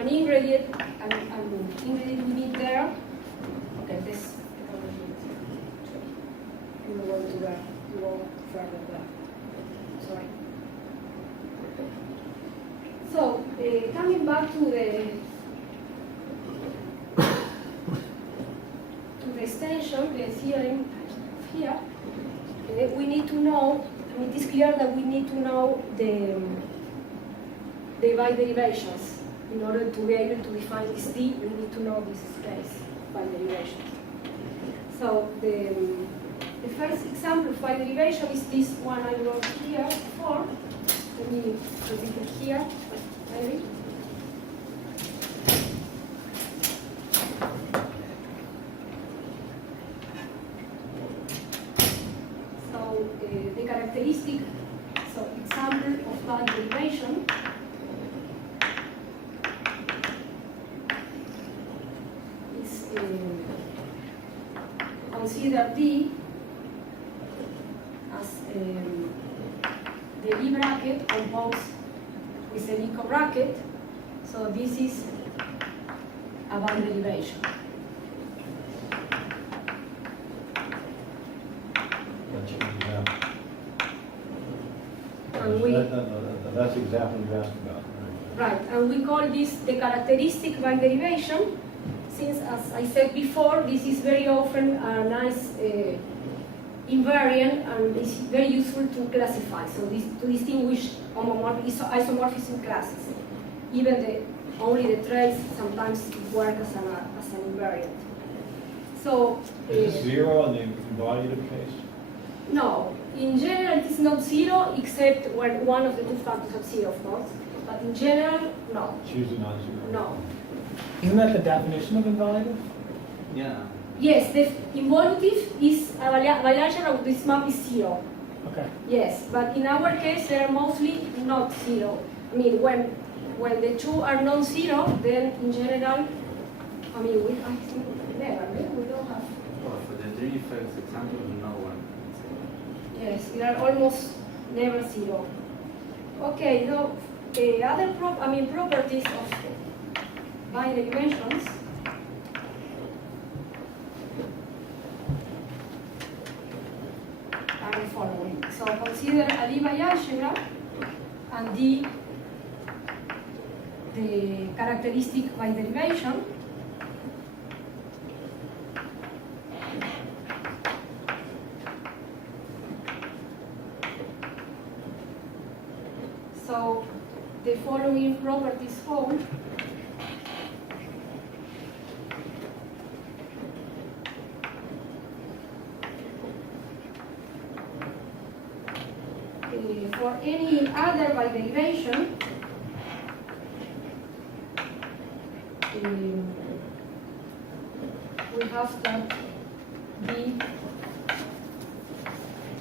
an ingredient we need there. Okay, this we don't want to go further there. Sorry. So coming back to the extension, the theorem here, we need to know. I mean, it is clear that we need to know the biderivations. In order to be able to define this D, we need to know this space biderivations. So the first example of biderivation is this one I wrote here before. Let me repeat it here, maybe. So the characteristic, so example of that derivation is consider D as the B bracket composed with an echo bracket. So this is a biderivation. That's the example you asked about. Right, and we call this the characteristic biderivation, since, as I said before, this is very often a nice invariant and is very useful to classify, so this, to distinguish isomorphism classes. Even only the traits sometimes work as an invariant. So is this zero in the embodied case? No, in general it is not zero except when one of the two factors are zero, of course. But in general, no. It's usually not zero. No. Isn't that the definition of involutive? Yeah. Yes, the involutive is a bialgebra with this map is zero. Okay. Yes, but in our case they are mostly not zero. I mean, when the two are non-zero, then in general, I mean, I think never, we don't have. Well, for the Drinfel'd example, no one. Yes, they are almost never zero. Okay, so the other properties of bidimensions are the following. So consider a D bialgebra and D the characteristic biderivation. So the following properties hold. For any other biderivation, we have that B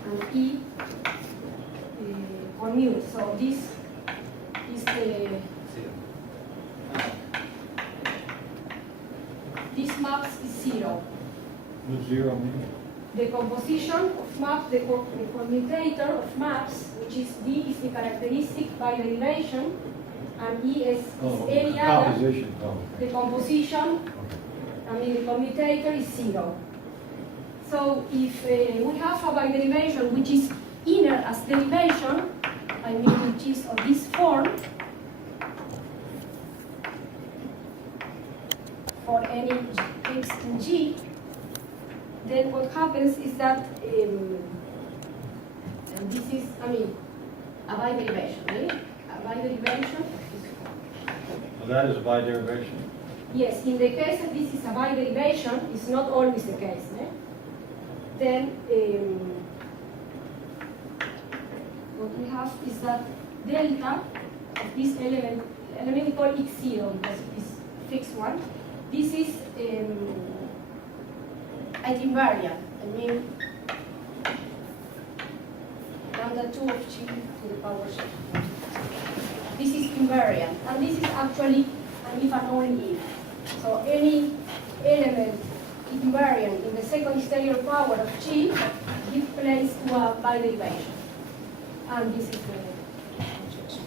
and E commute. So this is this maps is zero. What's zero mean? The composition of maps, the commutator of maps, which is D is the characteristic biderivation, and E is any other. Composition. Oh, okay. The composition, Okay. I mean the commutator is zero. So if we have a biderivation which is inner as derivation, I mean which is of this form, for any x in G, then what happens is that, and this is, I mean, a biderivation, right? A biderivation. So that is a biderivation. Yes, in the case that this is a biderivation, it's not always the case. Then what we have is that delta of this element we call x0 because it is fixed one. This is an invariant. I mean, lambda 2 of g to the power g. This is invariant, and this is actually and if and only if. So any element invariant in the second exterior power of G gives place to a biderivation. And this is the objection.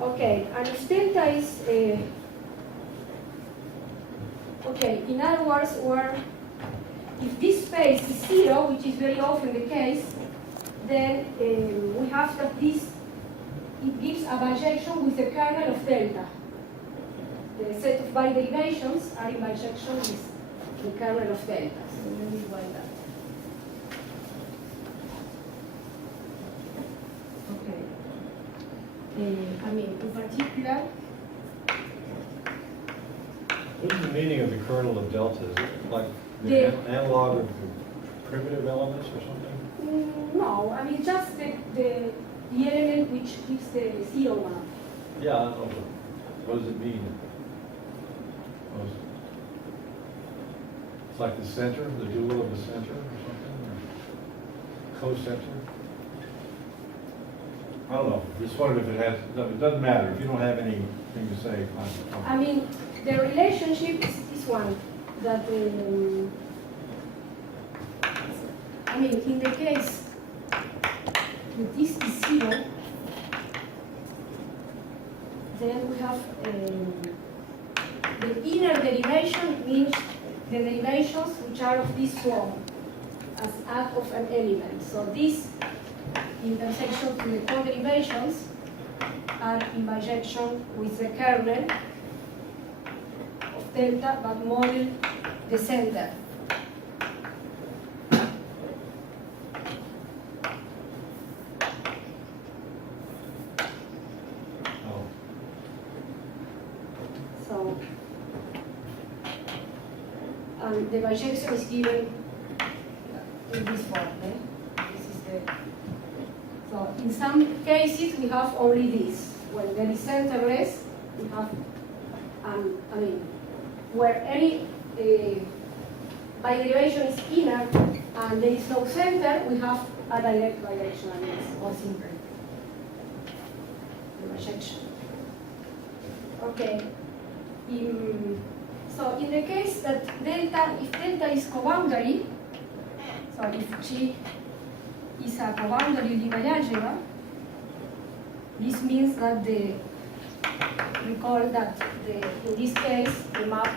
Okay, and if delta is, okay, in other words, where if this space is 0, which is very often the case, then we have that this, it gives a bijection with the kernel of delta. The set of biderivations are in bijection with the kernel of delta. So let me write that. Okay. I mean, in particular, What is the meaning of the kernel of delta? Is it like the The- analog of the primitive elements or something? no, I mean just the element which gives the 0 one. Yeah, I don't know. What does it mean? What is it? It's like the center, the dual of the center or something? Or co-center? I don't know. Just wondered if it has, no, it doesn't matter. If you don't have anything to say, fine. I mean, the relationship is this one, that I mean, in the case that this is 0, then we have the inner derivation means the derivations which are of this form as act of an element. So this intersection to the coderivations are in bijection with the kernel of delta, but model the center. Oh. So, and the bijection is given in this form. This is the. So, in some cases, we have only this. When there is centerless, we have, I mean, where any biderivation is inner and there is no center, we have a direct bidirectionalness, or simple. The bijection. Okay. So in the case that delta, if delta is coboundary, so if G is a coboundary bialgebra, this means that recall that in this case the map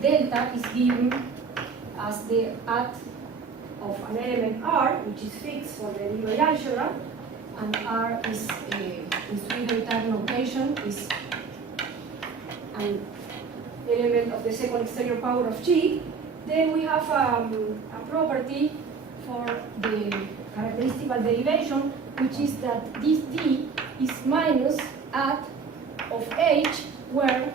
delta is given as the act of an element R, which is fixed for the bialgebra, and R is in three-vector notation is an element of the second exterior power of G. Then we have a property for the characteristical derivation, which is that this D is minus at of H, where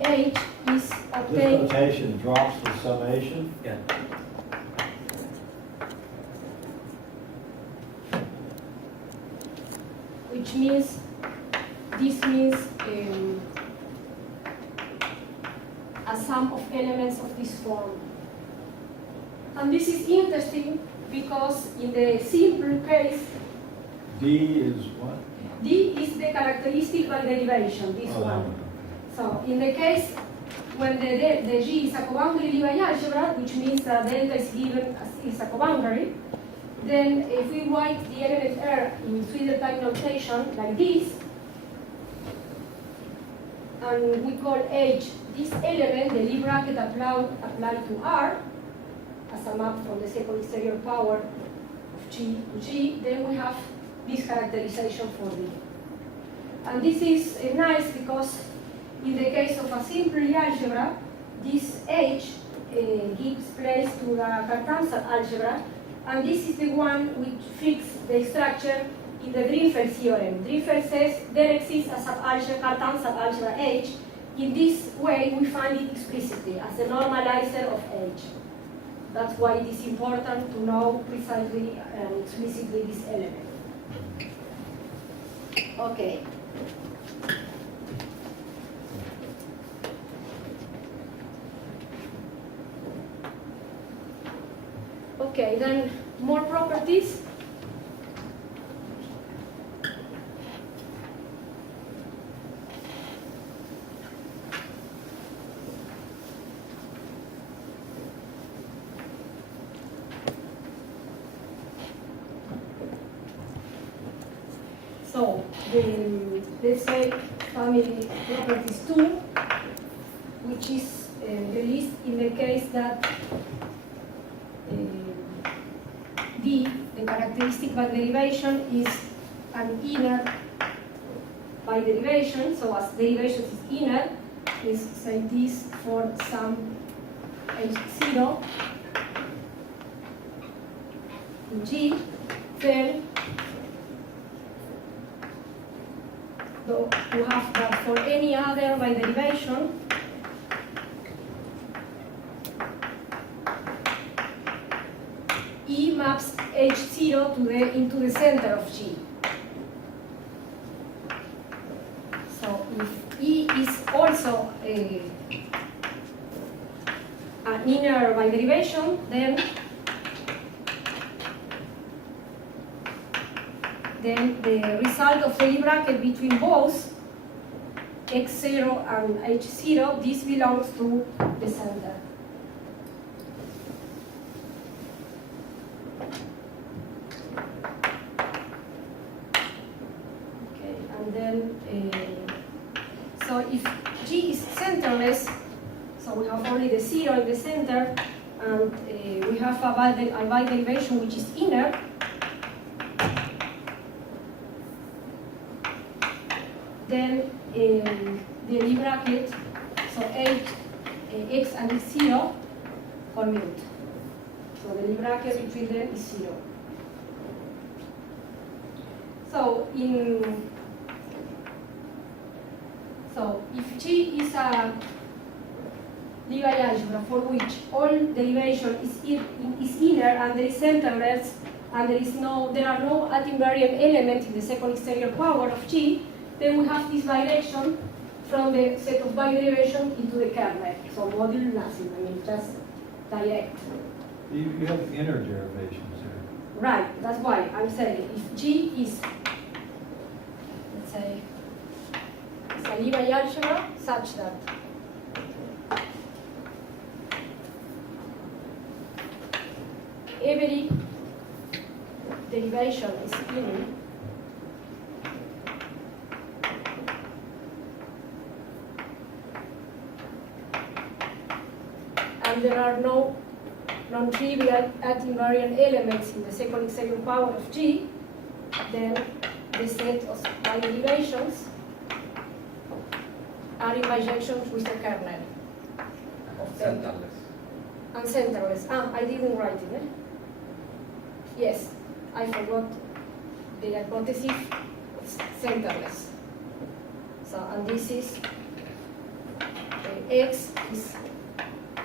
H is This obtained. notation drops the summation. Yeah. Which means, this means a sum of elements of this form. And this is interesting because in the simple case, D is what? D is the characteristic biderivation, this Oh, that one. So in the case when the G is a coboundary bialgebra, which means that delta is given as is a coboundary, then if we write the element R in Twitter type notation like this, and we call H this element, the Lie bracket applied to R as a map from the second exterior power of G to G, then we have this characterization for D. And this is nice because in the case of a simple algebra, this H gives place to the Cartan subalgebra, and this is the one which fixes the structure in the Drinfel'd theorem. Drinfel'd says there exists a subalgebra, Cartan subalgebra H. In this way, we find it explicitly as a normalizer of H. That's why it is important to know precisely and explicitly this element. Okay. Okay, then more properties. So let's say family properties 2, which is the list in the case that D, the characteristic biderivation, is an inner biderivation. So as derivations is inner, let's say this for some H0 in G, then you have that for any other biderivation, E maps H0 into the center of G. So if E is also an inner biderivation, then the result of the bracket between both x0 and h0, this belongs to the center. Okay, and then so if G is centerless, so we have only the 0 in the center, and we have a biderivation which is inner. Then the Lie bracket, so x and x0 commute. So the Lie bracket between them is 0. So if G is a Lie algebra for which all derivation is inner and there is centerless and there are no antivariant elements in the second exterior power of G, then we have this direction from the set of biderivation into the kernel. So module nothing, I mean just direct. You have inner derivations here. Right, that's why I'm saying if G is, let's say, it's a Lie algebra such that every derivation is inner, and there are no non-trivial antivariant elements in the second exterior power of G, then the set of biderivations are in bijections with the kernel. Centerless. And centerless. I didn't write it. Yes, I forgot the hypothesis is centerless. So, and this is X is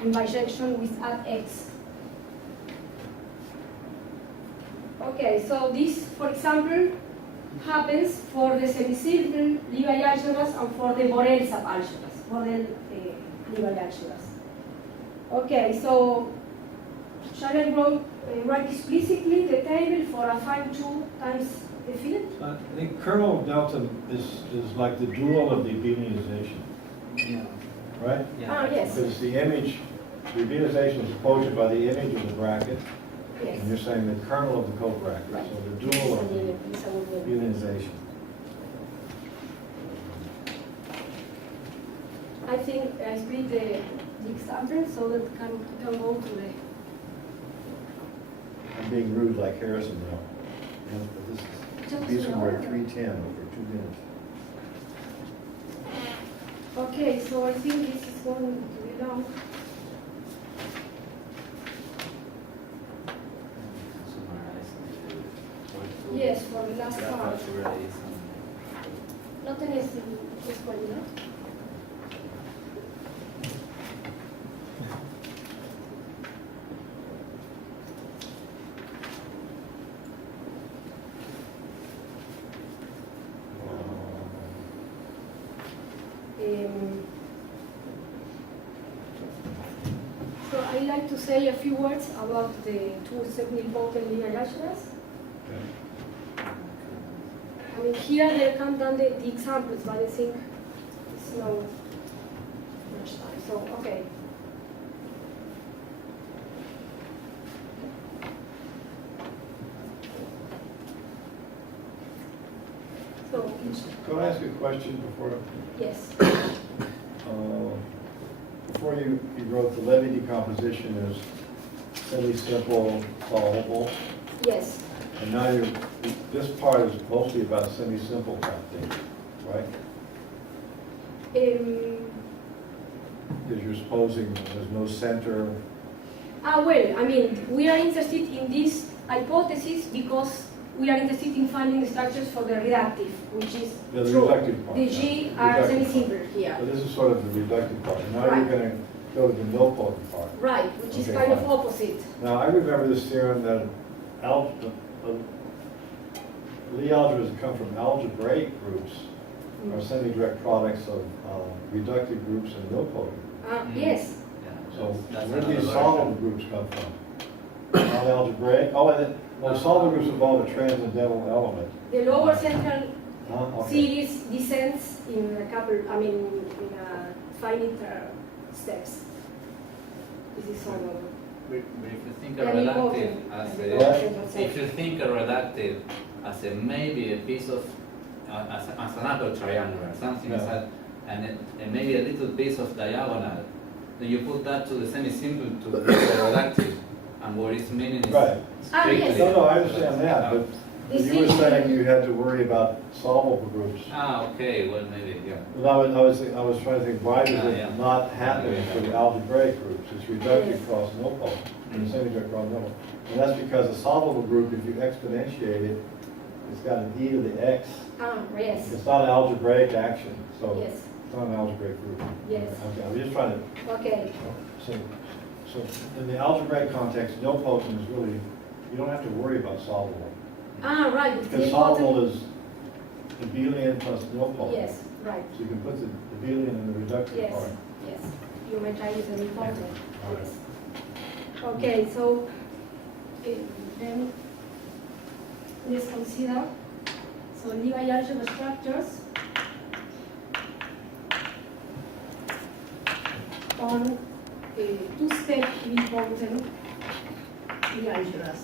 in bijection with at X. Okay, so this, for example, happens for the semisimple Lie algebras and for the Borel subalgebras, Borel Lie algebras. Okay, so shall I write explicitly the table for a find 2 times the field? I think kernel of delta is like the dual of the abelianization, Yeah. right? Ah, yes. Because the image, the abelianization is quoted by the image of the bracket, Yes. and you're saying the kernel of the co-bracket, Right. so the dual of the Yes, I will do it. abelianization. I think I split the example so that can go to the. I'm being rude like Harrison now. Yes, but these are at 3:10 over 2 minutes. Okay, so I think this is going to be long. Yes, for the last part. No tenés escuela, ¿no? So I'd like to say a few words about the two nilpotent Lie algebras. I mean, here they come down the examples, but I think it's no much time. So, okay. Could I ask a question before? Yes. Before you wrote the Levy decomposition as semi-simple solvable, Yes. and now this part is mostly about semi-simple type things, right? Because you're supposing there's no center. Well, I mean, we are interested in this hypothesis because we are interested in finding structures for the reductive, which is Yeah, the true. reductive part, The yeah. G are Reductive semi-simple here. So this is sort of the reductive part. Now Right. you're going to go to the nilpotent part. Right, which is Okay, kind of fine. opposite. Now, I remember this theorem that Lie algebras that come from algebraic groups are semi-direct products of reductive groups and nilpotent. Yes. Yeah, So that's where do these another solvable version. groups come from? Not algebraic? Oh, and then, well, solvable groups involve a transcendental element. The lower central Huh? Okay. series descends in a couple, in finite steps. This is all. But if you think a Yeah, reductive nilpotent. as if you think a reductive as a maybe a piece of as an apple triangle, something Yeah. as that, and maybe a little piece of diagonal, then you put that to the semi-simple to the reductive, and what it's meaning is Right. yes. No, I understand that, but This you were is- saying you had to worry about solvable groups. Okay, well maybe, yeah. Well, I was trying to think, why does Yeah. it not happen for the algebraic groups? It's reductive Yes. cross nilpotent, and semi-direct cross nilpotent. And that's because a solvable group, if you exponentiate it, it's got an e to the x. Yes. It's not an algebraic action, so Yes. it's not an algebraic group. Yes. Okay, I'm just trying to, Okay. so in the algebraic context, nilpotent is really, you don't have to worry about solvable. Right. It's Because important. solvable is abelian plus nilpotent. Yes. Right. So you can put the abelian in the reductive Yes. part. Yes. Geometry is an important. All right. Yes. Okay. So then let's consider Lie algebra structures on two-step nilpotent Lie algebras.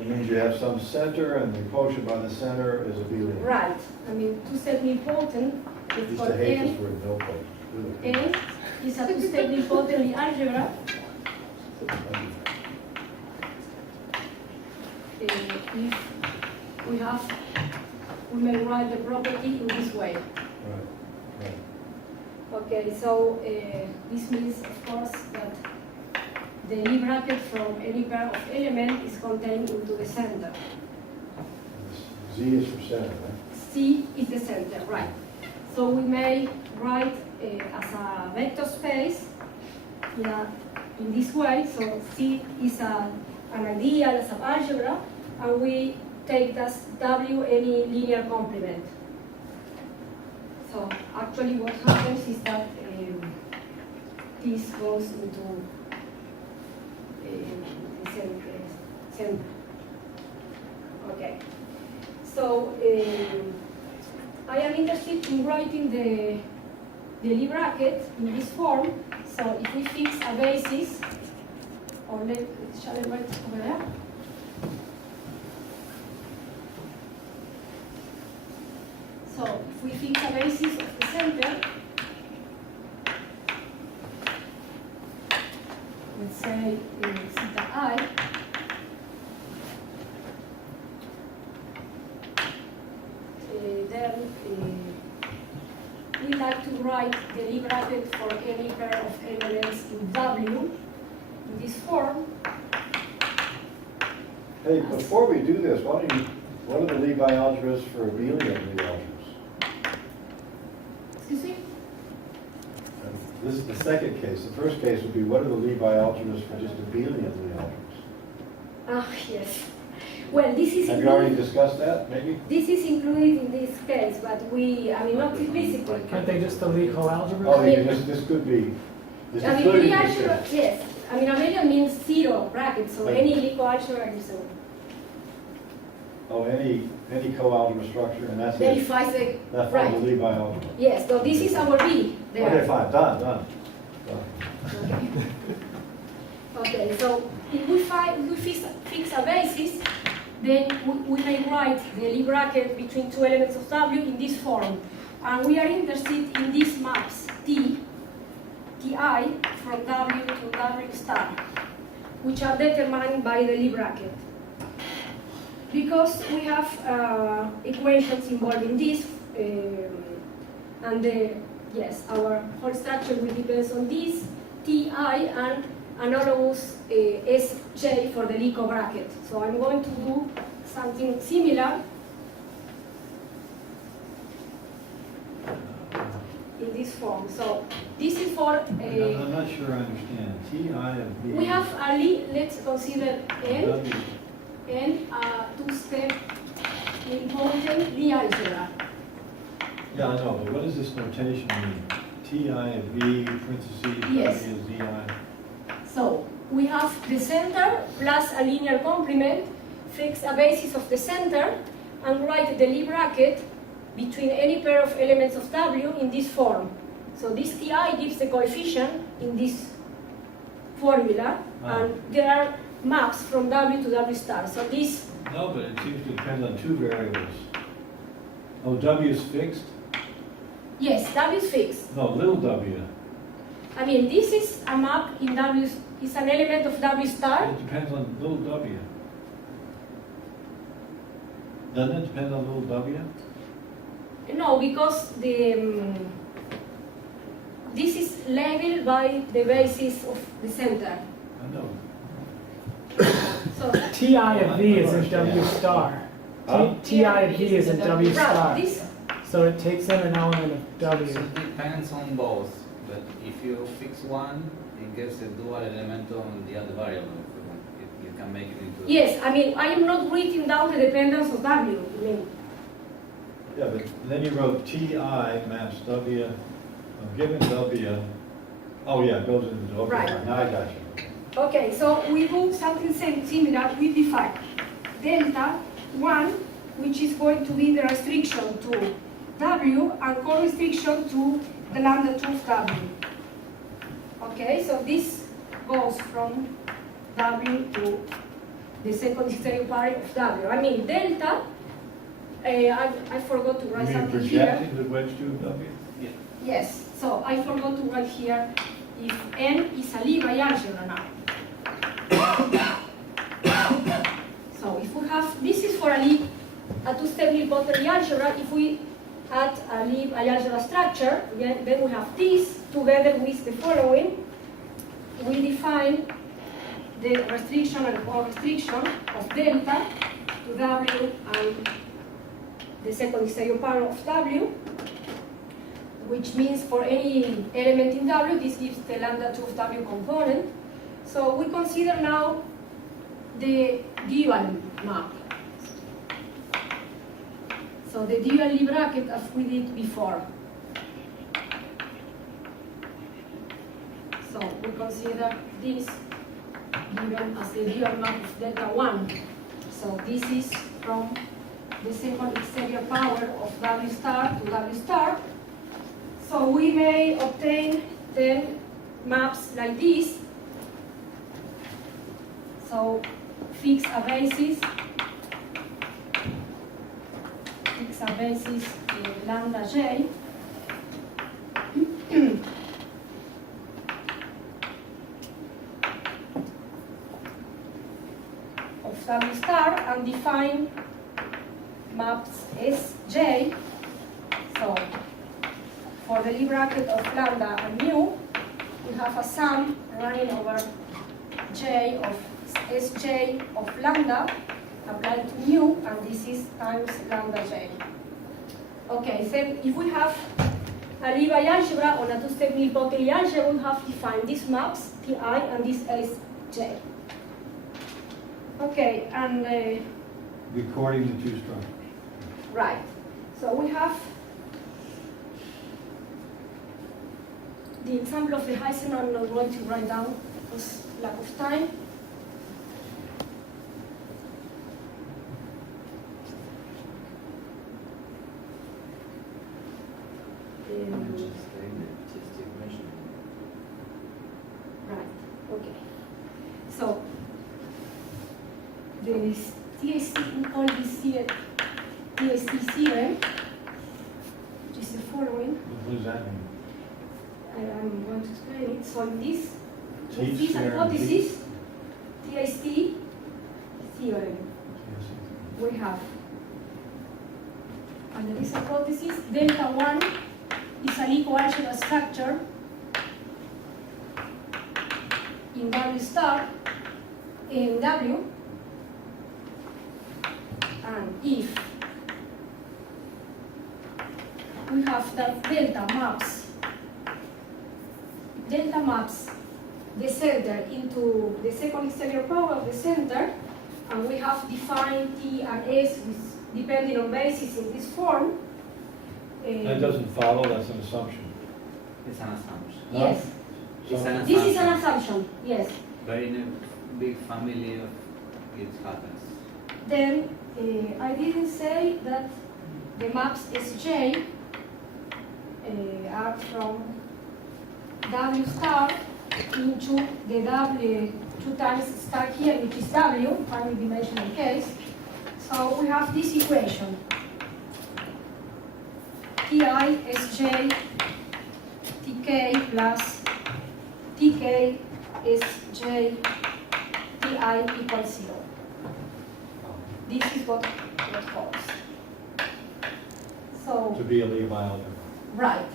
It means you have some center, and the quotient by the center is abelian. Right. I mean, two-step nilpotent I is used for to hate n. this word nilpotent. Really. N is a two-step nilpotent algebra. If we may write the property in this way. Right, right. Okay, so this means, of course, that the Lie bracket from any pair of elements is contained into the center. And Z is for center, right? C is the center, right. So we may write as a vector space in this way. So C is an ideal subalgebra, and we take as W any linear complement. So actually what happens is that this goes into the center. Okay. So I am interested in writing the Lie bracket in this form. So if we fix a basis, or shall I write over there? So if we fix a basis of the center, let's say theta I, then we like to write the Lie bracket for any pair of elements in W in this form. Hey, before we do this, what are the Lie bialgebras for abelian Lie algebras? Excuse me? This is the second case. The first case would be, what are the Lie bialgebras for just abelian Lie algebras? Yes. Well, this is Have you already discussed that, maybe? This is included in this case, but not explicitly. Aren't they just the Lie coalgebras? Oh, this could be, this I mean, included in Lie this algebra, case. yes. I mean, abelian means zero brackets, so Right. any Lie coalgebra is Oh, any coalgebra structure, and that's it. verifies the, That's right. the Lie bialgebra. Yes, so this is our B there. Okay, fine, done. Okay. Okay, so if we fix a basis, then we may write the Lie bracket between two elements of W in this form. And we are interested in these maps, Ti from W to W star, which are determined by the Lie bracket. Because we have equations involving this, and our whole structure will depend on this, Ti, and analogous Sj for the Lie bracket. So I'm going to do something similar in this form. So this is for I'm not sure I understand. Ti of B. we have a Lie, let's consider N, W. and a two-step nilpotent Lie algebra. Yeah, I know, but what does this notation mean? Ti of B, parentheses, Yes. W is Zi. So we have the center plus a linear complement, fix a basis of the center, and write the Lie bracket between any pair of elements of W in this form. So this Ti gives the coefficient in this formula, and there are maps from W to W star. So this, No, but it seems to depend on two variables. Oh, W is fixed? yes, W is fixed. No, little w. I mean, this is a map in W, is an element of W star. It depends on little w. Doesn't it depend on little w? No, because this is labeled by the basis of the center. I know. So Ti of V is in W star. Huh? Ti of V is in W star. right, this, So it takes in an element of So W. it depends on both, but if you fix one, it gives a dual element on the other variable. You can make it into. yes, I mean, I am not writing down the dependence of W. I mean, Yeah, but then you wrote Ti maps w, given w. Oh, yeah, it goes into the, okay, Right. now I got you. okay, so we do something similar. We define delta 1, which is going to be the restriction to W, and co-restriction to the lambda 2 of W. Okay, so this goes from W to the second stereo pair of W. I mean, delta, I forgot to You write mean something here. projecting the wedge to w? Yes, so I forgot to write here if N is a Lie bialgebra now. So if we have, this is for a two-step nilpotent algebra. If we add a Lie bialgebra structure, then we have this together with the following. We define the restriction and co-restriction of delta to W and the second stereo pair of W, which means for any element in W, this gives the lambda 2 of W component. So we consider now the dual map. So the dual Lie bracket as we did before. So we consider this given as the dual map of delta 1. So this is from the second exterior power of W star to W star. So we may obtain then maps like this. So fix a basis lambda j of W star and define maps Sj. So for the Lie bracket of lambda and mu, we have a sum running over j of Sj of lambda applied to mu, and this is times lambda j. Okay, so if we have a Lie bialgebra on a two-step nilpotent algebra, we have defined these maps, Ti and this Sj. Okay, and Recording the two structures. right. So we have the example of the Heisenberg. I'm not going to write down because lack of time. Right. Okay. So the TST, we call this here TST theorem, which is the following. What does that mean? I'm going to explain it. So in this Teach theorem, hypothesis, TST theorem, we have, under this hypothesis, delta 1 is an equal algebra structure in W star in W, and if we have that delta maps the center into the second exterior power of the center, and we have defined T and S with, depending on basis in this form. That doesn't follow, that's an assumption. It's an assumption. Yes, It's an this is an assumption. assumption, yes. But in a big family, it happens. Then I didn't say that the maps Sj are from W star into the W 2 times star here, which is W, finite dimensional case. So we have this equation. Ti Sj Tk plus Tk Sj Ti equals 0. This is what holds. So, To be a Lie algebra. right.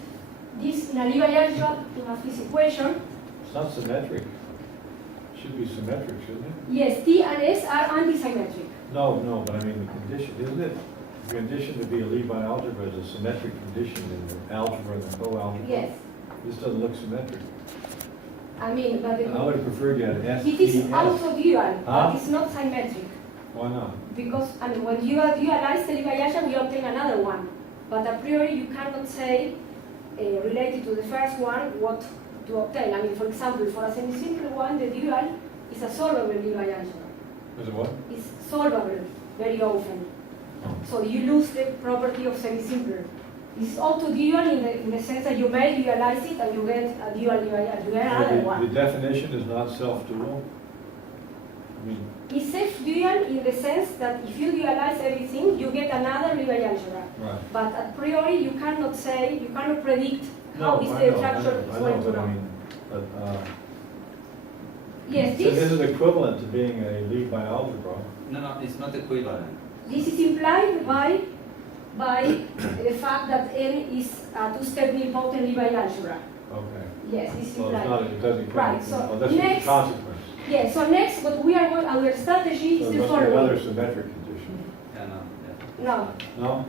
This in a Lie algebra, you have this equation. It's not symmetric. It should be symmetric, shouldn't it? Yes, T and S are antisymmetric. No, but I mean the condition, isn't it? The condition to be a Lie algebra is a symmetric condition in the algebra and the co-algebra. Yes. This doesn't look symmetric. I mean, but I would have preferred you had an S, it is T, S. autodual, Huh? but it's not symmetric. Why not? Because, I mean, when you dualize the Lie algebra, we obtain another one. But a priori, you cannot say, related to the first one, what to obtain. I mean, for example, for a semisimple one, the dual is a solvable Lie algebra. Is it what? It's solvable very often. So you lose the property of semisimple. It's autodual in the sense that you may dualize it and you get a dual Lie algebra. You get another The one. definition is not self-dual. I mean, It's self-dual in the sense that if you dualize everything, you get another Lie algebra. right. But a priori, you cannot say, you cannot predict how is I the know, structure I going know, to but I run. mean, but, Yes, so this this is equivalent to being a Lie bialgebra. No, it's not equivalent. is implied by the fact that N is a two-step nilpotent Lie algebra. Okay. Yes, this is Well, it's implied. not, it doesn't. Right, so well, that's next- a consequence. Yes, so next, what we are going, our strategy So is it the must be another following. symmetric condition. Yeah, no. Yeah. No, No?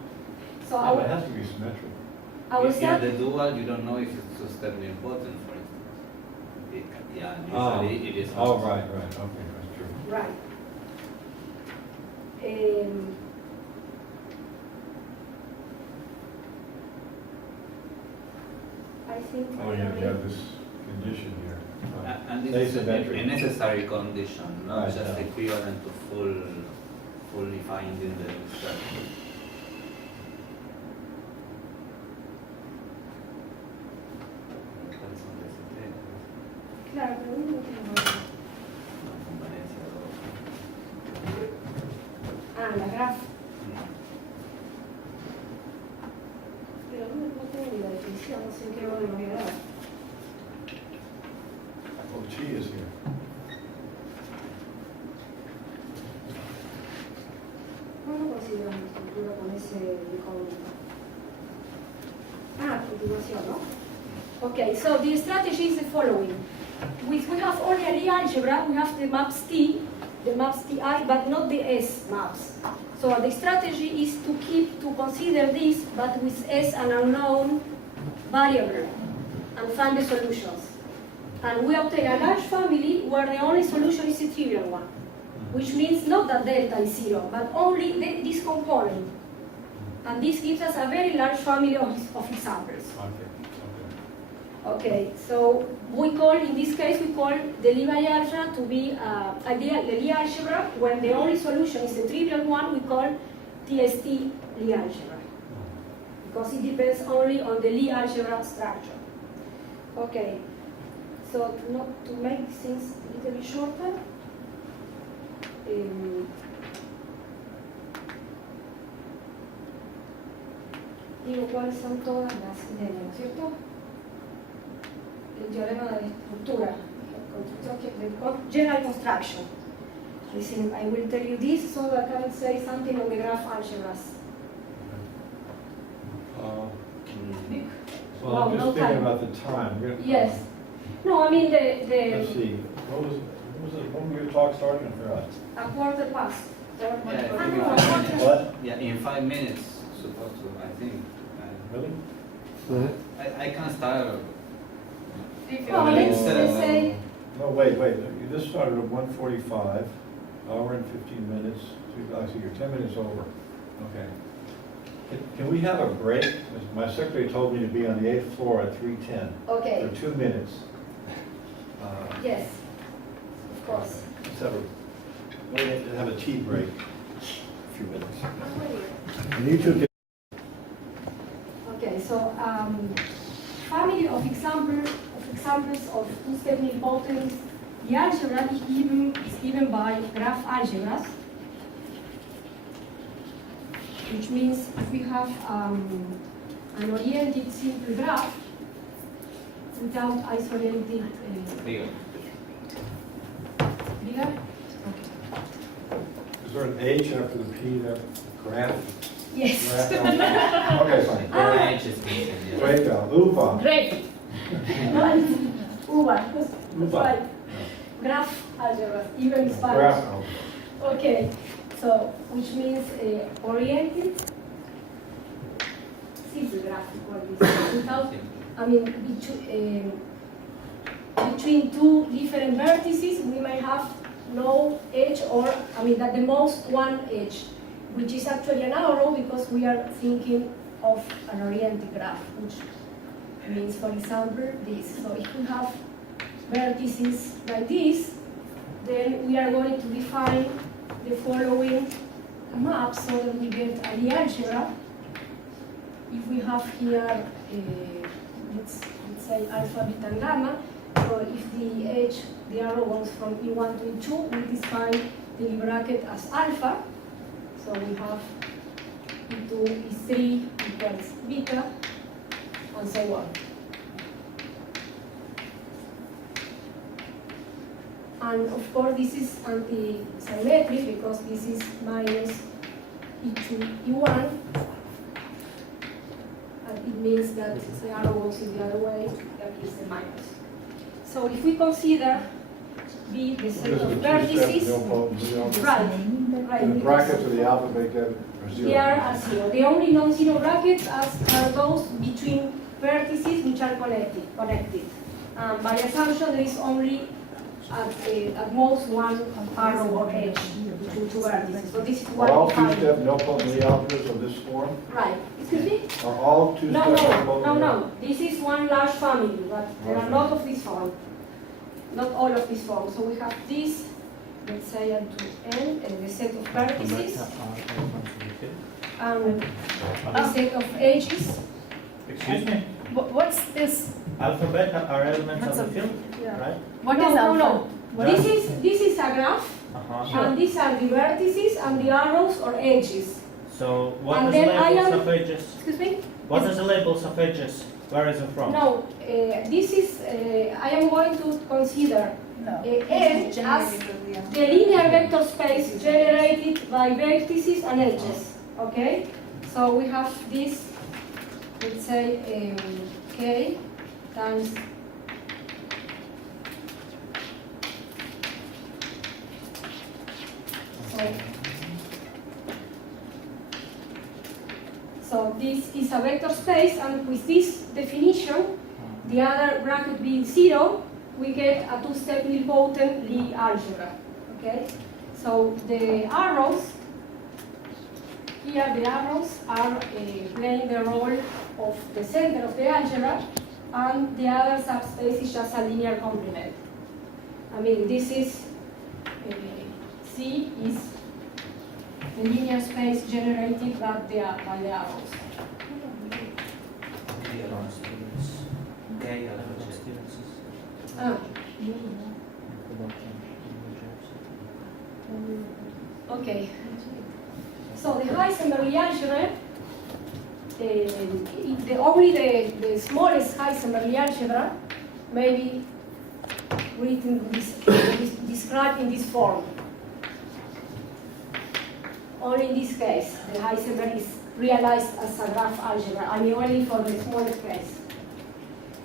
so No, it our, has to be symmetric. our In strat, the dual, you don't know if it's two-step nilpotent, for instance. Yeah, usually it is. Oh, right, okay, that's true. right. I think. Oh, yeah, you have this condition here. And Stay this is symmetric. a necessary condition, not Right, just yeah. equivalent to fully finding the structure. Claro, pero uno tiene. Ah, la graf. Pero no tengo ni la definición, no sé en qué orden lo voy a dar. Oh, G is here. No considero mi estructura con ese incógnito. Ah, continuación, ¿no? Okay, so the strategy is the following. We have only a Lie algebra, we have the maps T, the maps Ti, but not the S maps. So the strategy is to consider this, but with S an unknown variable, and find the solutions. And we obtain a large family where the only solution is a trivial one, which means not that delta is 0, but only this component. And this gives us a very large family of examples. Okay, so we call, in this case, we call the Lie algebra to be the Lie algebra. When the only solution is a trivial one, we call TST Lie algebra, because it depends only on the Lie algebra structure. Okay, so to make things a little bit shorter, digo cuáles son todas las líneas, ¿cierto? El teorema de la estructura, the general construction. Listen, I will tell you this so that I can say something on the graph algebras. Well, Wow, I'm no just thinking time. about the time. Yes. No, I mean Let's see, when were your talk starting for us? a quarter past. Yeah, I think in Ah, 5 minutes. What? Yeah, in 5 minutes, supposed to, I think. Really? I can start. Oh, let's say, No, wait, you just started at 1:45, hour and 15 minutes, so I see you're 10 minutes over. Okay. Can we have a break? My secretary told me to be on the 8th floor at 3:10 okay, for 2 minutes. yes, of course. Let's have a tea break, a few minutes. I'm ready. And you two can. Okay, so family of examples of two-step nilpotent. The algebra is given by graph algebras, which means if we have an oriented simple graph without isolated Bigger. bigger. Is there an H after the P there? Graph? Yes. Graph? Okay, fine. Yeah, I just missed it, yeah. Great job. Uva. Great. Right. Uva. Uva. Right. Graph algebra, even Spanish. Graph. Okay, so which means oriented simple graph without, I mean, between two different vertices, we might have no edge, or I mean, at the most one edge, which is actually an arrow because we are thinking of an oriented graph, which means, for example, this. So if we have vertices like this, then we are going to define the following map so that we get a bialgebra. If we have here, let's say alpha, beta, and gamma, so if the edge, the arrow goes from E1 to E2, we define the bracket as alpha. So we have E2, E3 equals beta, and so on. And of course, this is anti-symmetric because this is minus E2, E1. And it means that the arrow goes in the other way, that is the minus. So if we consider B the set of vertices, right, And the brackets of the alphabet are zero. they are zero. The only non-zero brackets are those between vertices which are connected. By assumption, there is only at most one arrow or edge between two vertices. So this is Are what all we find. two-step nilpotent algebras of this form? Right. Excuse me? Are all two-step nilpotent? No. This is one large family, but there are not of this form. Not all of this form. So we have this, let's say, up to n, and the set of vertices, and the set of edges. Excuse me? What's this? Alpha, beta are elements What's of the a- field, Yeah. right? What No, is no, alpha? no. What This is a graph, Uh-huh. and these are the vertices and the arrows or edges. So what And is then I labels am- of edges? Excuse me? What is the labels of edges? Where is it from? No, this is, I am going to consider No. N as the linear vector space generated by vertices and edges. Okay? So we have this, let's say, K times so this is a vector space, and with this definition, the other bracket being 0, we get a two-step nilpotent Lie algebra. Okay? So the arrows, here the arrows are playing the role of the center of the algebra, and the other subspace is just a linear complement. I mean, this is, C is the linear space generated by the arrows. Okay, Ah. Okay. So the Heisenberg algebra, only the smallest Heisenberg algebra may be written described in this form. Only in this case, the Heisenberg is realized as a graph algebra. I mean, only for the smallest case.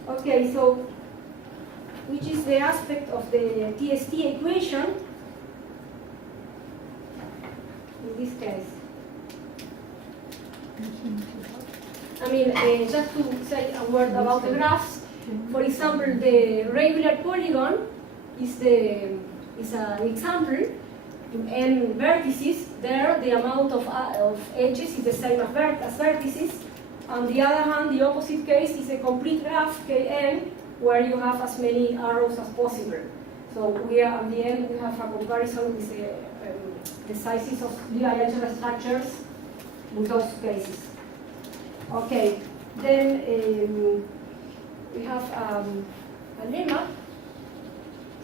Okay, so which is the aspect of the TST equation in this case? I mean, just to say a word about the graphs. For example, the regular polygon is an example. In n vertices, there the amount of edges is the same as vertices. On the other hand, the opposite case is a complete graph, Kn, where you have as many arrows as possible. So we are, at the end, we have a comparison with the sizes of bialgebra structures in those cases. Okay, then we have a lemma,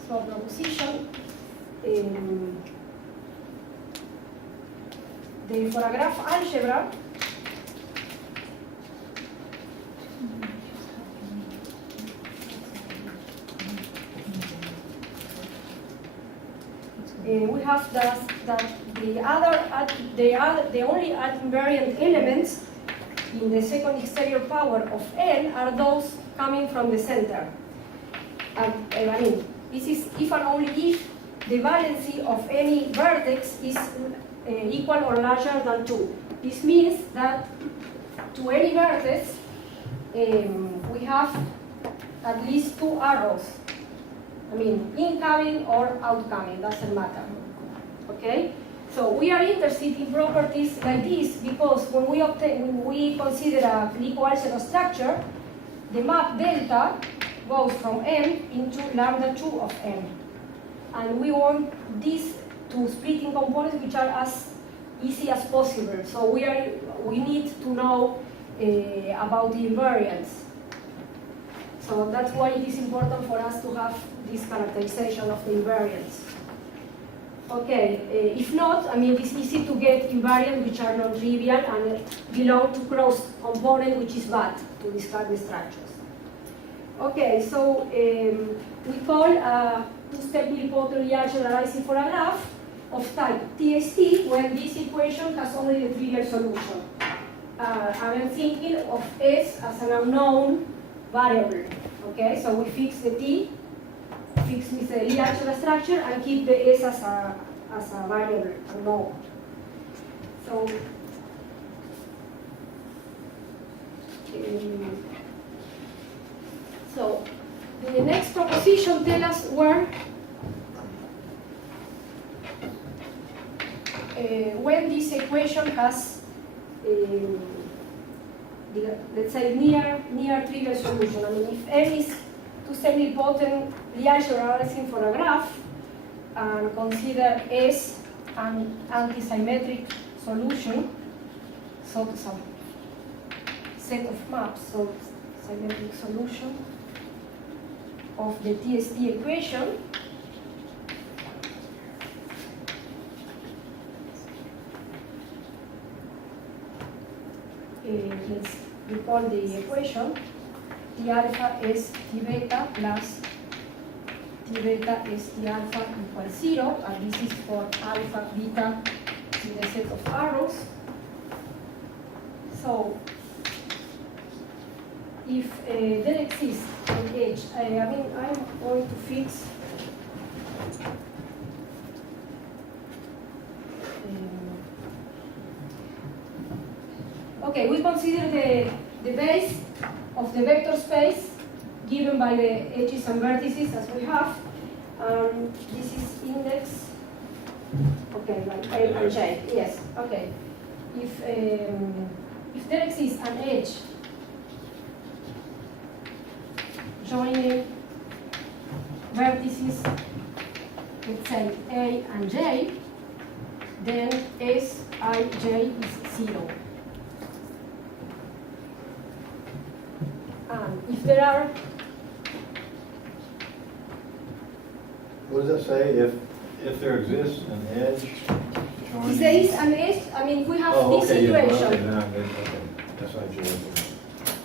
so a proposition. For a graph algebra, we have that the only invariant elements in the second exterior power of n are those coming from the center. I mean, this is if and only if the valency of any vertex is equal or larger than 2. This means that to any vertex, we have at least 2 arrows. I mean, incoming or outcoming, doesn't matter. Okay? So we are interested in properties like this because when we consider a nilpotent structure, the map delta goes from n into lambda 2 of n. And we want this to split in components which are as easy as possible. So we need to know about the invariants. So that's why it is important for us to have this characterization of the invariants. Okay, if not, I mean, it's easy to get invariants which are non-trivial and belong to cross component, which is bad to describe the structures. Okay, so we call a two-step nilpotent algebra arising for a graph of type TST when this equation has only the trivial solution. I'm thinking of S as an unknown variable. Okay, so we fix the T, fix with the algebra structure, and keep the S as a variable unknown. So the next proposition tells us where when this equation has, let's say, near trivial solution. I mean, if n is to semi-potent algebra arising for a graph, and consider S an antisymmetric solution, so some set of maps, so symmetric solution of the TST equation. Let's recall the equation. T alpha is T beta plus T beta is T alpha equals 0, and this is for alpha, beta in the set of arrows. So, if there exists an edge, I mean, I'm going to fix okay, we consider the base of the vector space given by the edges and vertices as we have. This is index, okay, like A and J, yes, okay. If there exists an edge joining vertices, let's say A and J, then Sij is 0. If there are, what does that say? If there exists an edge If there is an edge, I mean, if we have Oh, this okay, yeah, well, okay, situation, now, okay, that's how you do it.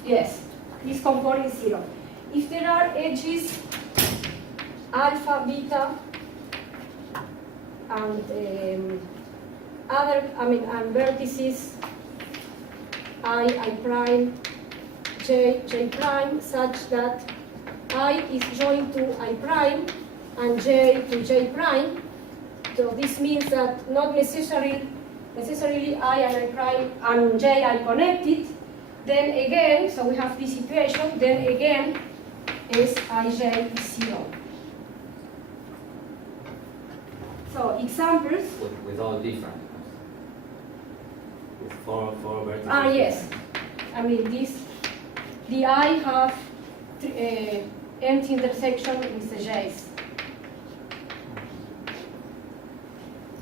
yes, this component is 0. If there are edges alpha, beta, and and vertices I prime, j prime, such that I is joined to I prime and j to j prime. So this means that not necessarily I and I prime and j are connected. Then again, so we have this situation. Then again, is ij is 0. So examples. With all different. With four vertices. Ah, yes. I mean, the I have empty intersection with the j's.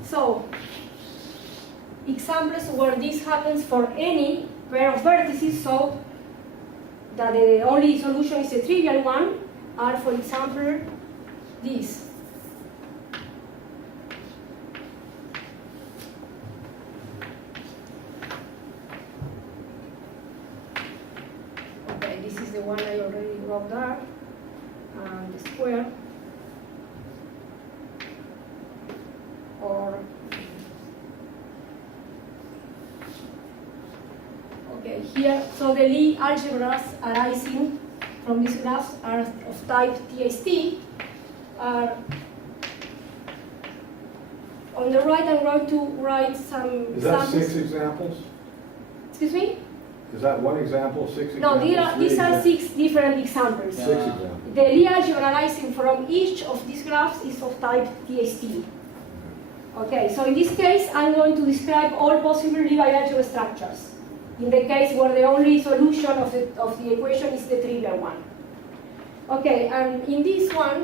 So, examples where this happens for any pair of vertices, so that the only solution is a trivial one, are, for example, these. Okay, this is the one I already wrote there, and the square. Or okay, here, so the Lie algebras arising from these graphs are of type TST. Are on the right, I'm going to write some Is that examples. 6 examples? Excuse me? Is that one example, 6 No, examples? these are three 6 different examples. examples? 6 examples. The Lie algebra arising from each of these graphs is of type TST. Okay, so in this case, I'm going to describe all possible Lie bialgebra structures. In the case where the only solution of the equation is the trivial one. Okay, and in this one,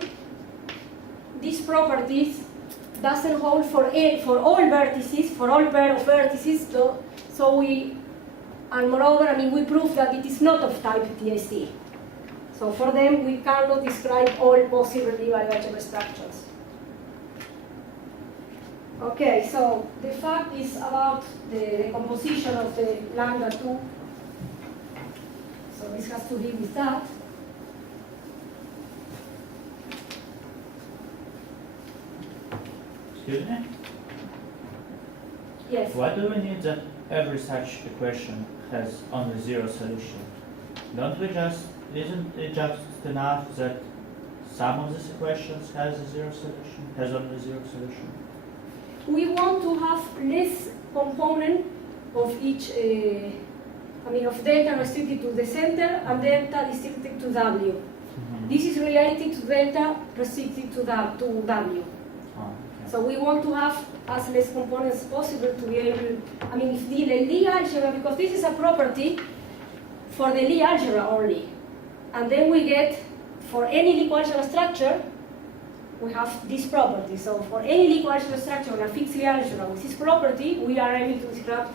these properties doesn't hold for all vertices, for all pair of vertices. So and moreover, I mean, we prove that it is not of type TST. So for them, we cannot describe all possible Lie bialgebra structures. Okay, so the fact is about the composition of the lambda 2. So this has to be with that. Excuse me? Yes. Why do we need that every such equation has only 0 solution? Isn't it just enough that some of these equations has only 0 solution? We want to have less component of each, of delta restricted to the center and delta restricted to W. Mm-hmm. This is related to delta restricted to W. Oh, okay. So we want to have as less components as possible to be able, if the Lie algebra, because this is a property for the Lie algebra only. And then we get, for any Lie algebra structure, we have this property. So for any Lie algebra structure on a fixed Lie algebra with this property, we are able to describe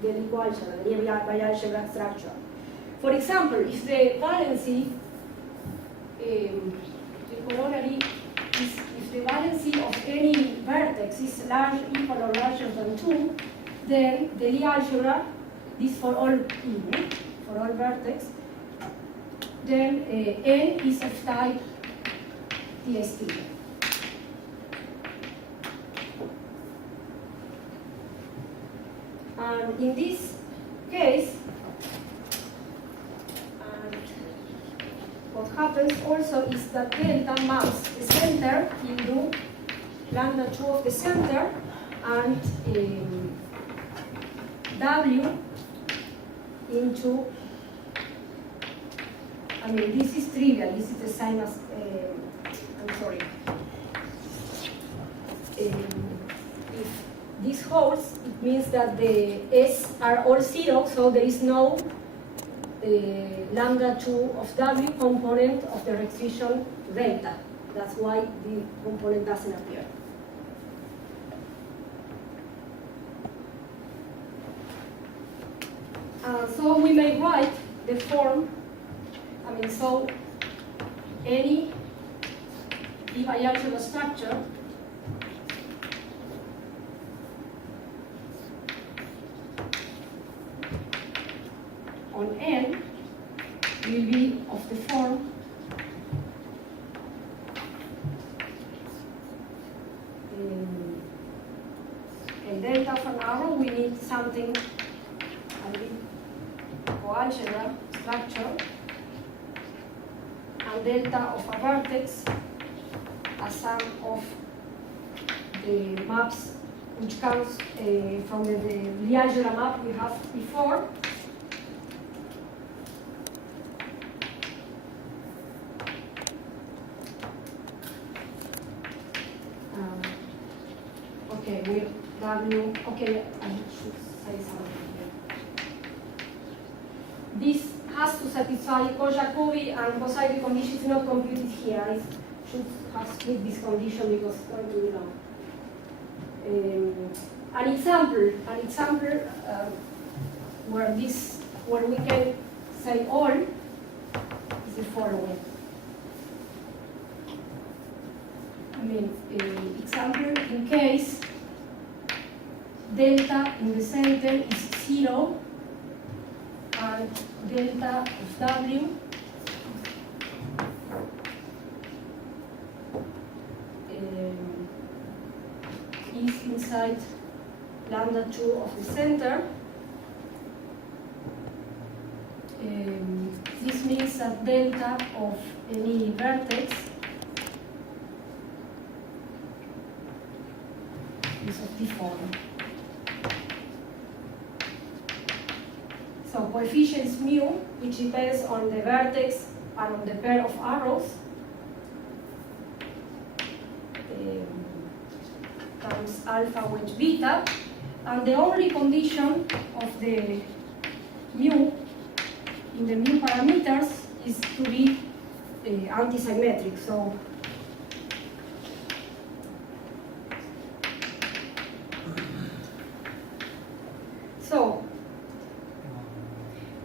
the Lie algebra, the bialgebra structure. For example, if the valency, the corollary is if the valency of any vertex is equal or larger than 2, then the Lie algebra, this for all vertex, then n is of type TST. And in this case, what happens also is that delta maps the center into lambda 2 of the center and W into, this is trivial, this is the same as, if this holds, it means that the S are all 0, so there is no lambda 2 of W component of the restriction delta. That's why the component doesn't appear. So we may write the form, so any bialgebra structure on N will be of the form delta of an arrow, we need something a bit algebra structure, and delta of a vertex, a sum of the maps which comes from the algebra map we have before. Okay, we'll W, okay, I should say something here. This has to satisfy Jacobi and Poseidon condition is not computed here. I should have split this condition because it's going to be long. An example where we can say all is the following. I mean, example in case delta in the center is 0 and delta of W is inside lambda 2 of the center. This means that delta of any vertex is of this form. So coefficients mu, which depends on the vertex and on the pair of arrows, times alpha which beta, and the only condition of the mu in the mu parameters is to be antisymmetric. So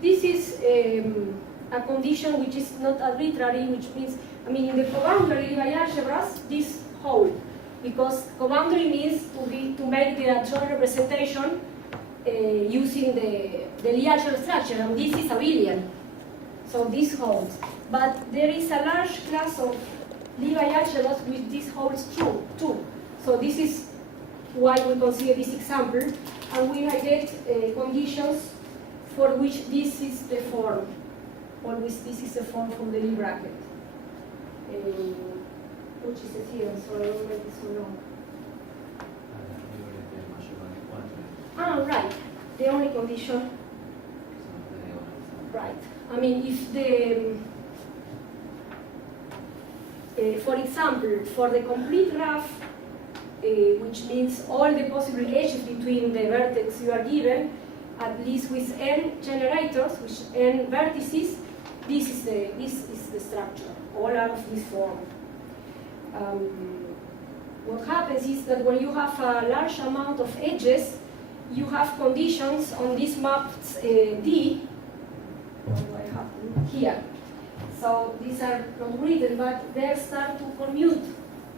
this is a condition which is not arbitrary, which means, I mean, in the co-boundary bialgebras, this hold, because co-boundary means to make the adjoint representation using the algebra structure, and this is abelian. So this holds. But there is a large class of bialgebras which this holds true too. So this is why we consider this example, and we get conditions for which this is the form. Always this is the form from the Lie bracket. Which is the theorem, so I don't make it so long. Ah, right. The only condition. Right. I mean, if the, for example, for the complete graph, which means all the possible edges between the vertex you are given, at least with n generators, which n vertices, this is the structure. All are of this form. What happens is that when you have a large amount of edges, you have conditions on these maps D. What do I have here? So these are not written, but they start to commute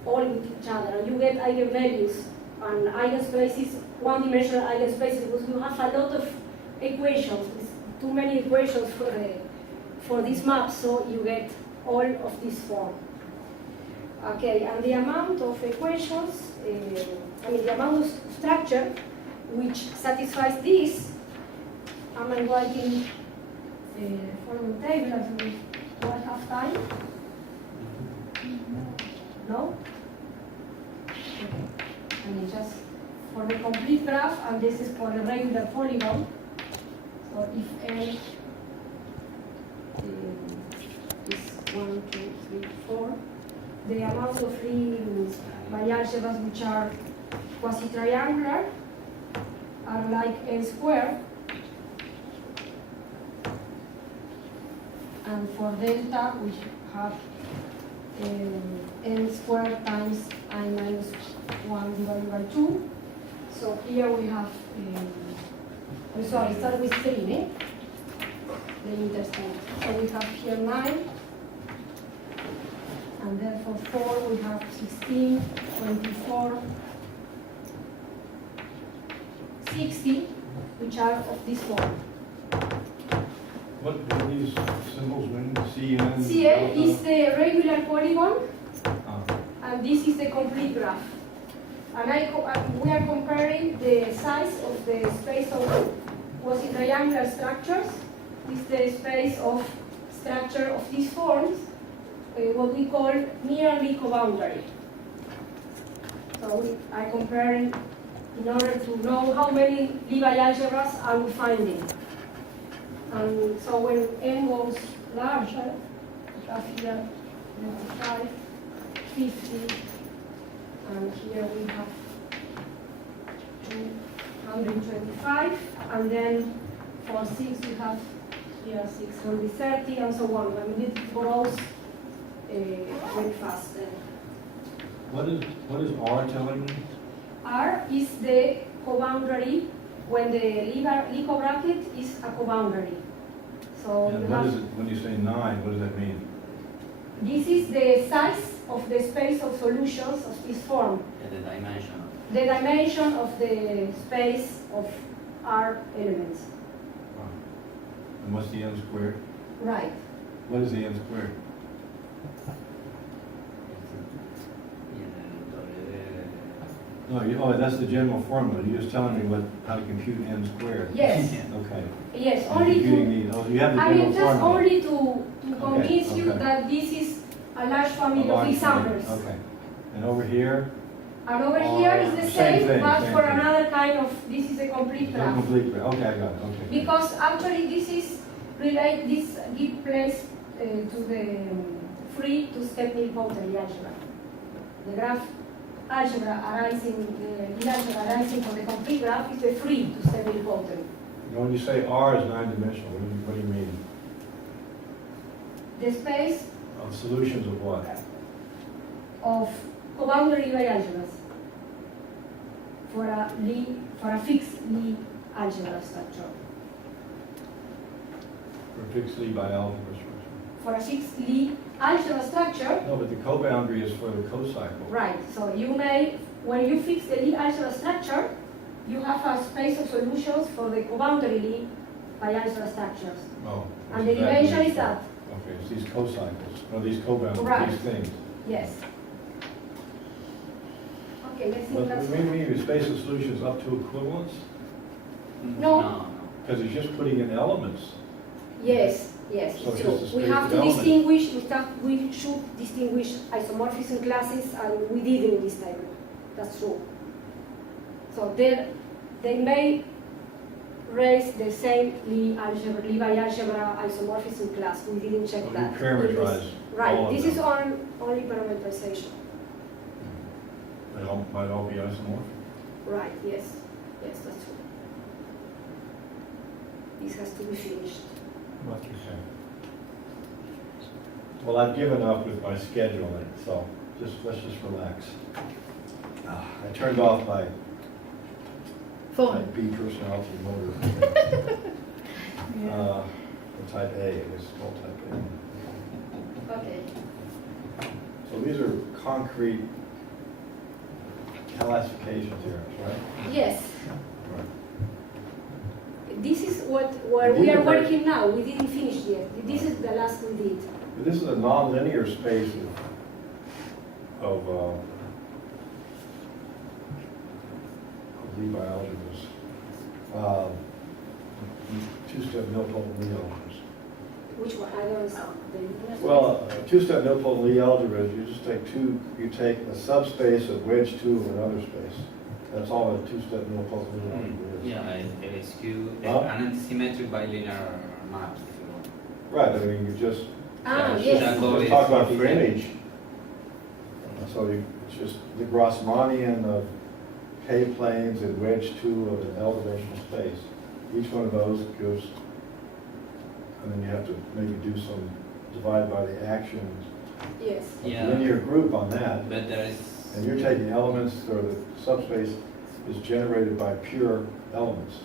all with each other. You get eigenvalues and eigenspaces, one-dimensional eigenspaces, because you have a lot of equations, too many equations for this map, so you get all of this form. Okay, and the amount of equations, the amount of structure which satisfies this, am I writing for the table? Do I have time? No? Okay. I mean, just for the complete graph, and this is for the regular polygon. So if N is 1, 2, 3, 4, the amount of free bialgebras which are quasi-triangular are like N squared. And for delta, we have N squared times I minus 1 divided by 2. So here we have, I'm sorry, start with 3, eh? The intercept. So we have here 9. And then for 4 we have 16, 24, 60, which are of this form. What do these symbols mean? CN? CN is the regular polygon, Ah, and this is the complete graph. And we are comparing the size of the space of quasi-triangular structures with the space of structure of these forms, what we call nearly coboundary. So we are comparing in order to know how many bialgebras are we finding. And so when n goes larger, we have here 25, 50, and here we have 225, and then for 6 we have here 630, and so on. I mean, it grows very fast. what is R telling me? R is the coboundary when the Lie bracket is a coboundary. So And you what have, is it, when you say 9, what does that mean? this is the size of the space of solutions of this form. The dimension. The dimension of the space of R elements. Ah. And what's the n squared? Right. What is the n squared? No, that's the general formula. You're just telling me how to compute n squared. Yes. Okay. Yes, I'm only computing to, these. Oh, you have the I general mean, just formula. only to convince you okay. that this is a large A family of large examples. family. Okay. And over here? And over here is the Same same, thing, but same for thing. another kind of, this is a complete graph. Complete. Okay, I got it. Okay. Because actually this is relate, this give place to the free two-step nilpotent algebra. The graph algebra arising, the algebra arising from the complete graph is the free two-step nilpotent. When you say R is 9-dimensional, what do you mean? The space Of solutions of what? of coboundary bialgebras for a fixed Lie algebra structure. For fixed Lie bialgebras. For a fixed Lie algebra structure, No, but the coboundary is for the cocycle. right, so you may, when you fix the Lie algebra structure, you have a space of solutions for the coboundary Lie bialgebra structures. Oh. And the dimension is that. Okay, it's these cocycles, or these coboundaries, Right. these things. Yes. Okay, let's see But that's. we mean the space of solutions up to equivalence? No. Because it's just putting in elements. Yes, yes, So it's just true. a We space have of to elements. distinguish, we should distinguish isomorphism classes, and we did in this table. That's true. So they may raise the same Lie bialgebra isomorphism class. We didn't check So you that. parameterize Right, all of this is them. only parameterization. They all might all be isomorphic. Right, yes, yes, that's true. This has to be finished. Okay. Well, I've given up with my scheduling, so let's just relax. I turned off my type B personality motor. The type A, it was called type Okay. A. So these are concrete classification theorems, right? Yes, Right. this is where we These are are very- working now. We didn't finish yet. This is the last we did. But this is a nonlinear space of Lie bialgebras. Two-step nilpotent Lie algebras. Which one? I don't understand. Well, two-step nilpotent Lie algebras, you just take a subspace of wedge 2 of another space. That's all a two-step nilpotent Lie algebra is. Yeah, it's Huh? an antisymmetric bilinear map, if you want. Right, I mean, you just Ah, Yeah, yes. Jacobi. let's talk about the image. So it's just the Grassmannian of K-planes and wedge 2 of an L-dimensional space. Each one of those gives, and then you have to maybe do some divide by the actions Yes. of Yeah. linear group on that. But there is. And you're taking elements, or the subspace is generated by pure elements.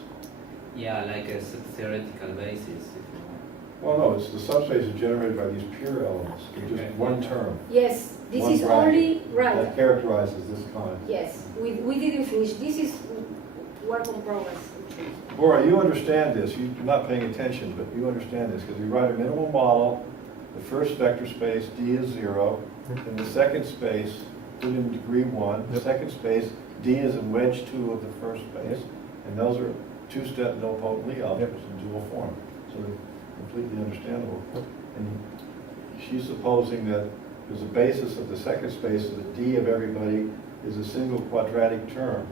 Yeah, like a theoretical basis, if you want. Well, no, it's the subspace is generated by these pure elements. They're just one term. Yes, this One is bracket only, right. That characterizes this kind. Yes, we didn't finish. This is work in progress. Borel, you understand this. You're not paying attention, but you understand this because we write a minimal model. The first vector space, D is 0. In the second space, put in degree 1. The second space, D is in wedge 2 of the first space. And those are two-step nilpotent Lie algebras in dual form. So they're completely understandable. And she's supposing that there's a basis of the second space so that D of everybody is a single quadratic term.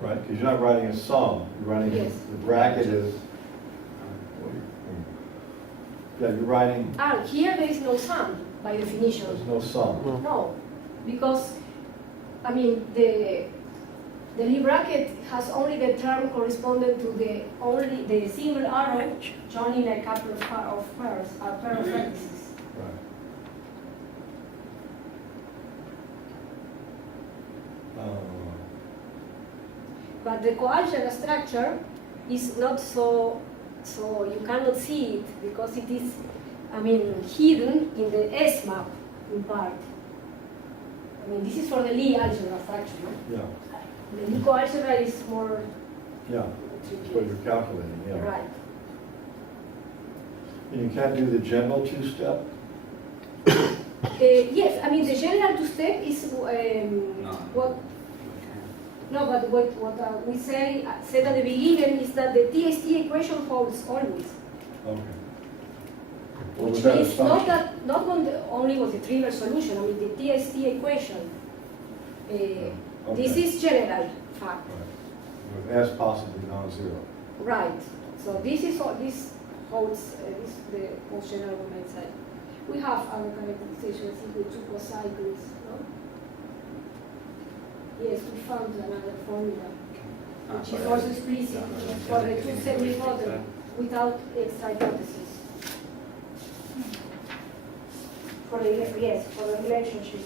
Right? Because you're not writing a sum. You're writing Yes. the bracket is. Yeah, you're writing. Ah, here there is no sum by definition. There's no sum. No, because I mean the Lie bracket has only the term corresponding to the single arrow shown in a couple of pairs, a pair of vertices. Right. But the coalgebra structure is not so you cannot see it because it is, I mean, hidden in the S map in part. I mean, this is for the Lie algebra structure. No? Yeah. The Lie coalgebra is more Yeah. That's what you're calculating. Yeah. right. And you can't do the general two-step. Yes, I mean the general two-step is what. No, but what we said at the beginning is that the TST equation holds always. Okay. Well, Which with that means not assumption- that only with the trivial solution. I mean the TST equation. This Okay. is general fact, Right. With S possibly non-zero. right? So this is all. This holds. This the most general one I said. We have other characterizations equal to cocycles. No? Yes, we found another formula. Which is also explicit for the two semi-model without extra hypothesis. For the relationship.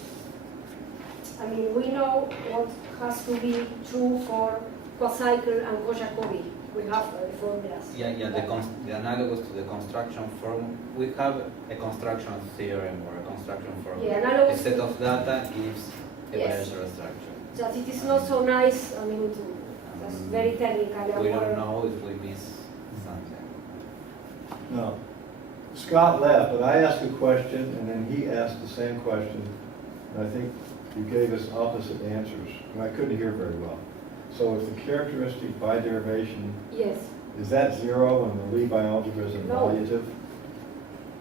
I mean, we know what has to be true for cocycle and co-Jacobi. We have the formulas. Yeah, the analogous to the construction form, we have a construction theorem or a construction formula. Yeah, analogous A set of data gives a Yes. bialgebra structure. Just it is not so nice, I mean, that's very technical. We don't know if we miss something. No. Scott left, but I asked a question, and then he asked the same question, and I think you gave us opposite answers, and I couldn't hear very well. So if the characteristic bi-derivation, Yes. is that 0 when the Lie bialgebra is No. involutive?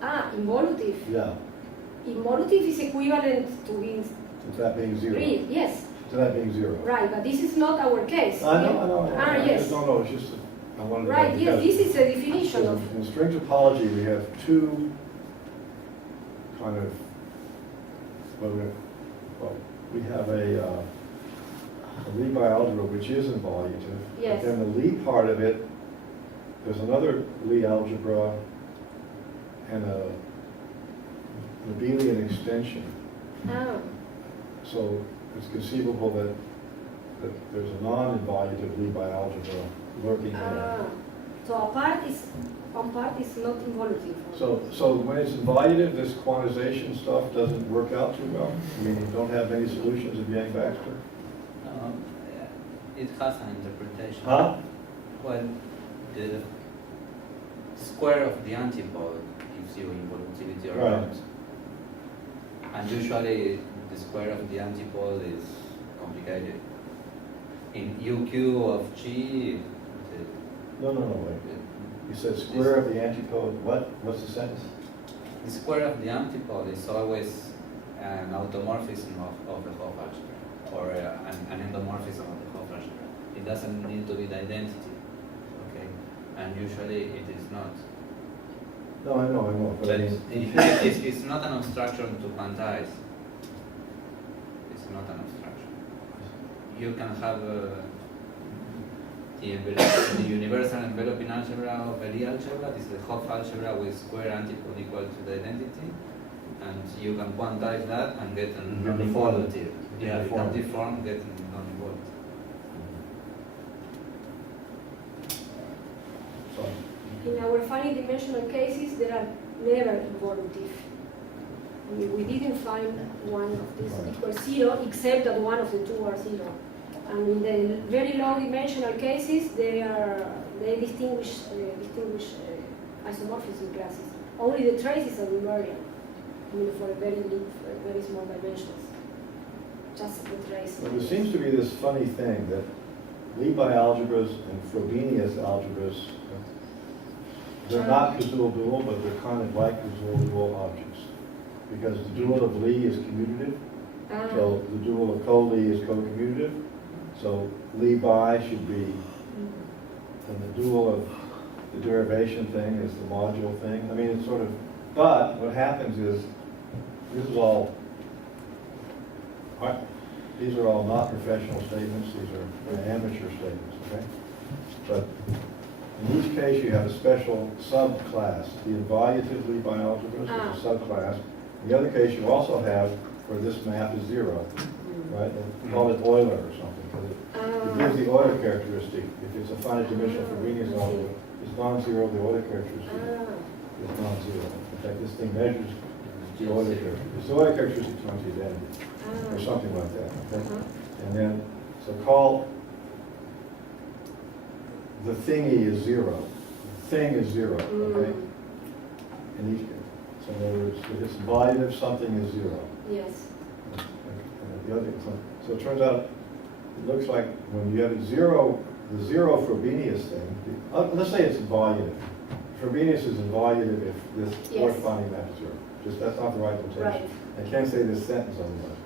Ah, involutive. Yeah, Involutive is equivalent to being to that being 0. real. Yes, To that being 0. right, but this is not our case. I know. Ah, I yes. just don't know, it's just, that I wanted to know. Right, yes, because- this is a definition because of. in string topology, we have two kind of, we have a Lie bialgebra which is involutive. Yes. But then the Lie part of it, there's another Lie algebra and an abelian extension. Ah, So it's conceivable that there's a non-involutive Lie bialgebra lurking there. ah. So one part is not involutive. So when it's involutive, this quantization stuff doesn't work out too well? I mean, you don't have many solutions of Yang-Baxter? It has an interpretation. Huh? Well, the square of the antipode gives you involutivity or Right. not. And usually the square of the antipode is complicated. In UQ of G, No, wait. You said square of the antipode, what? What's the sentence? the square of the antipode is always an automorphism of the Hopf algebra, or an endomorphism of the Hopf algebra. It doesn't need to be the identity, okay? And usually it is not. No, I know, but I mean. It's not an abstraction to quantize. It's not an abstraction. You can have the universal enveloping algebra of a Lie algebra. This is the Hopf algebra with square antipode equal to the identity, and you can quantize that and get an You can non-involutive. deform. Yeah, you Deform. can deform, get an non-involutive. So, In our finite dimensional cases, there are never involutive. I mean, we didn't find one of these Right. equals 0, except that one of the two are 0. And in the very low dimensional cases, they distinguish isomorphism classes. Only the traces are invariant. I mean, for very small dimensions. Just the trace. Well, there seems to be this funny thing that Lie bialgebras and Frobenius algebras, they're not Cazul-dual, but they're kind of like Cazul-dual objects. Because the dual of Lie is commutative, so the dual of co-Lie is co-commutative. So Lie bi should be, and the dual of the derivation thing is the module thing. I mean, it's sort of, but what happens is, this is all, these are all not professional statements, these are amateur statements, okay? But in each case, you have a special subclass. The involutive Lie bialgebras is a subclass. In the other case, you also have, where this map is zero, right? We call it Euler or something, because it gives the Euler characteristic. If it's a finite dimensional Frobenius algebra, it's non-zero, the Euler characteristic is non-zero. In fact, this thing measures the Euler characteristic. The Euler characteristic is not the identity, or something like that, okay? And then, so call the thingy is zero. The thing is zero, okay? In each case. So in other words, if it's involutive, something is zero. Yes. And the other, so it turns out, it looks like when you have a zero, the zero Frobenius thing, let's say it's involutive. Frobenius is involutive if this corresponding map is zero. Just, that's not the right notation. Right. I can't say this sentence otherwise.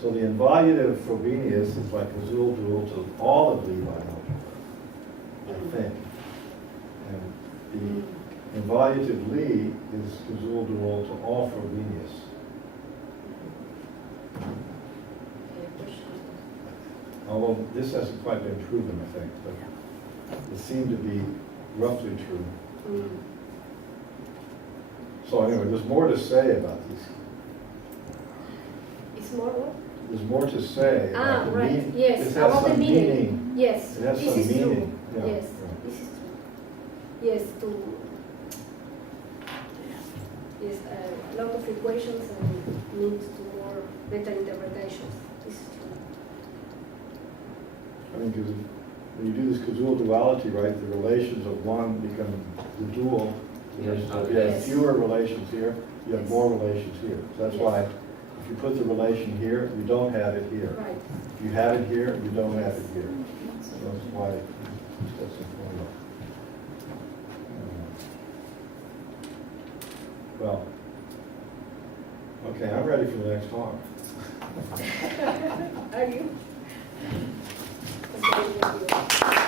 So the involutive Frobenius is like Cazul-dual to all of Lie bialgebra, I think. And the involutive Lie is Cazul-dual to all Frobenius. Although this hasn't quite been proven, I think, but it seemed to be roughly true. So anyway, there's more to say about these. It's more what? There's more to say about the right. meaning. Yes, This has about the some meaning. Yes, It has this some is meaning. true. Yeah, Yes, right. this is true. Yes, yes, a lot of equations and leads to more better interpretations. This is true. I mean, because when you do this Cazul duality, right, the relations of one become the dual. Relations. So if you have Yes. fewer relations here, you have Yes. more relations here. So that's Yes. why if you put the relation here, you don't have it here. Right. If you have it here, you don't have it here. So that's why that's the formula. Well, okay, I'm ready for the next talk. Are you? Okay, thank you.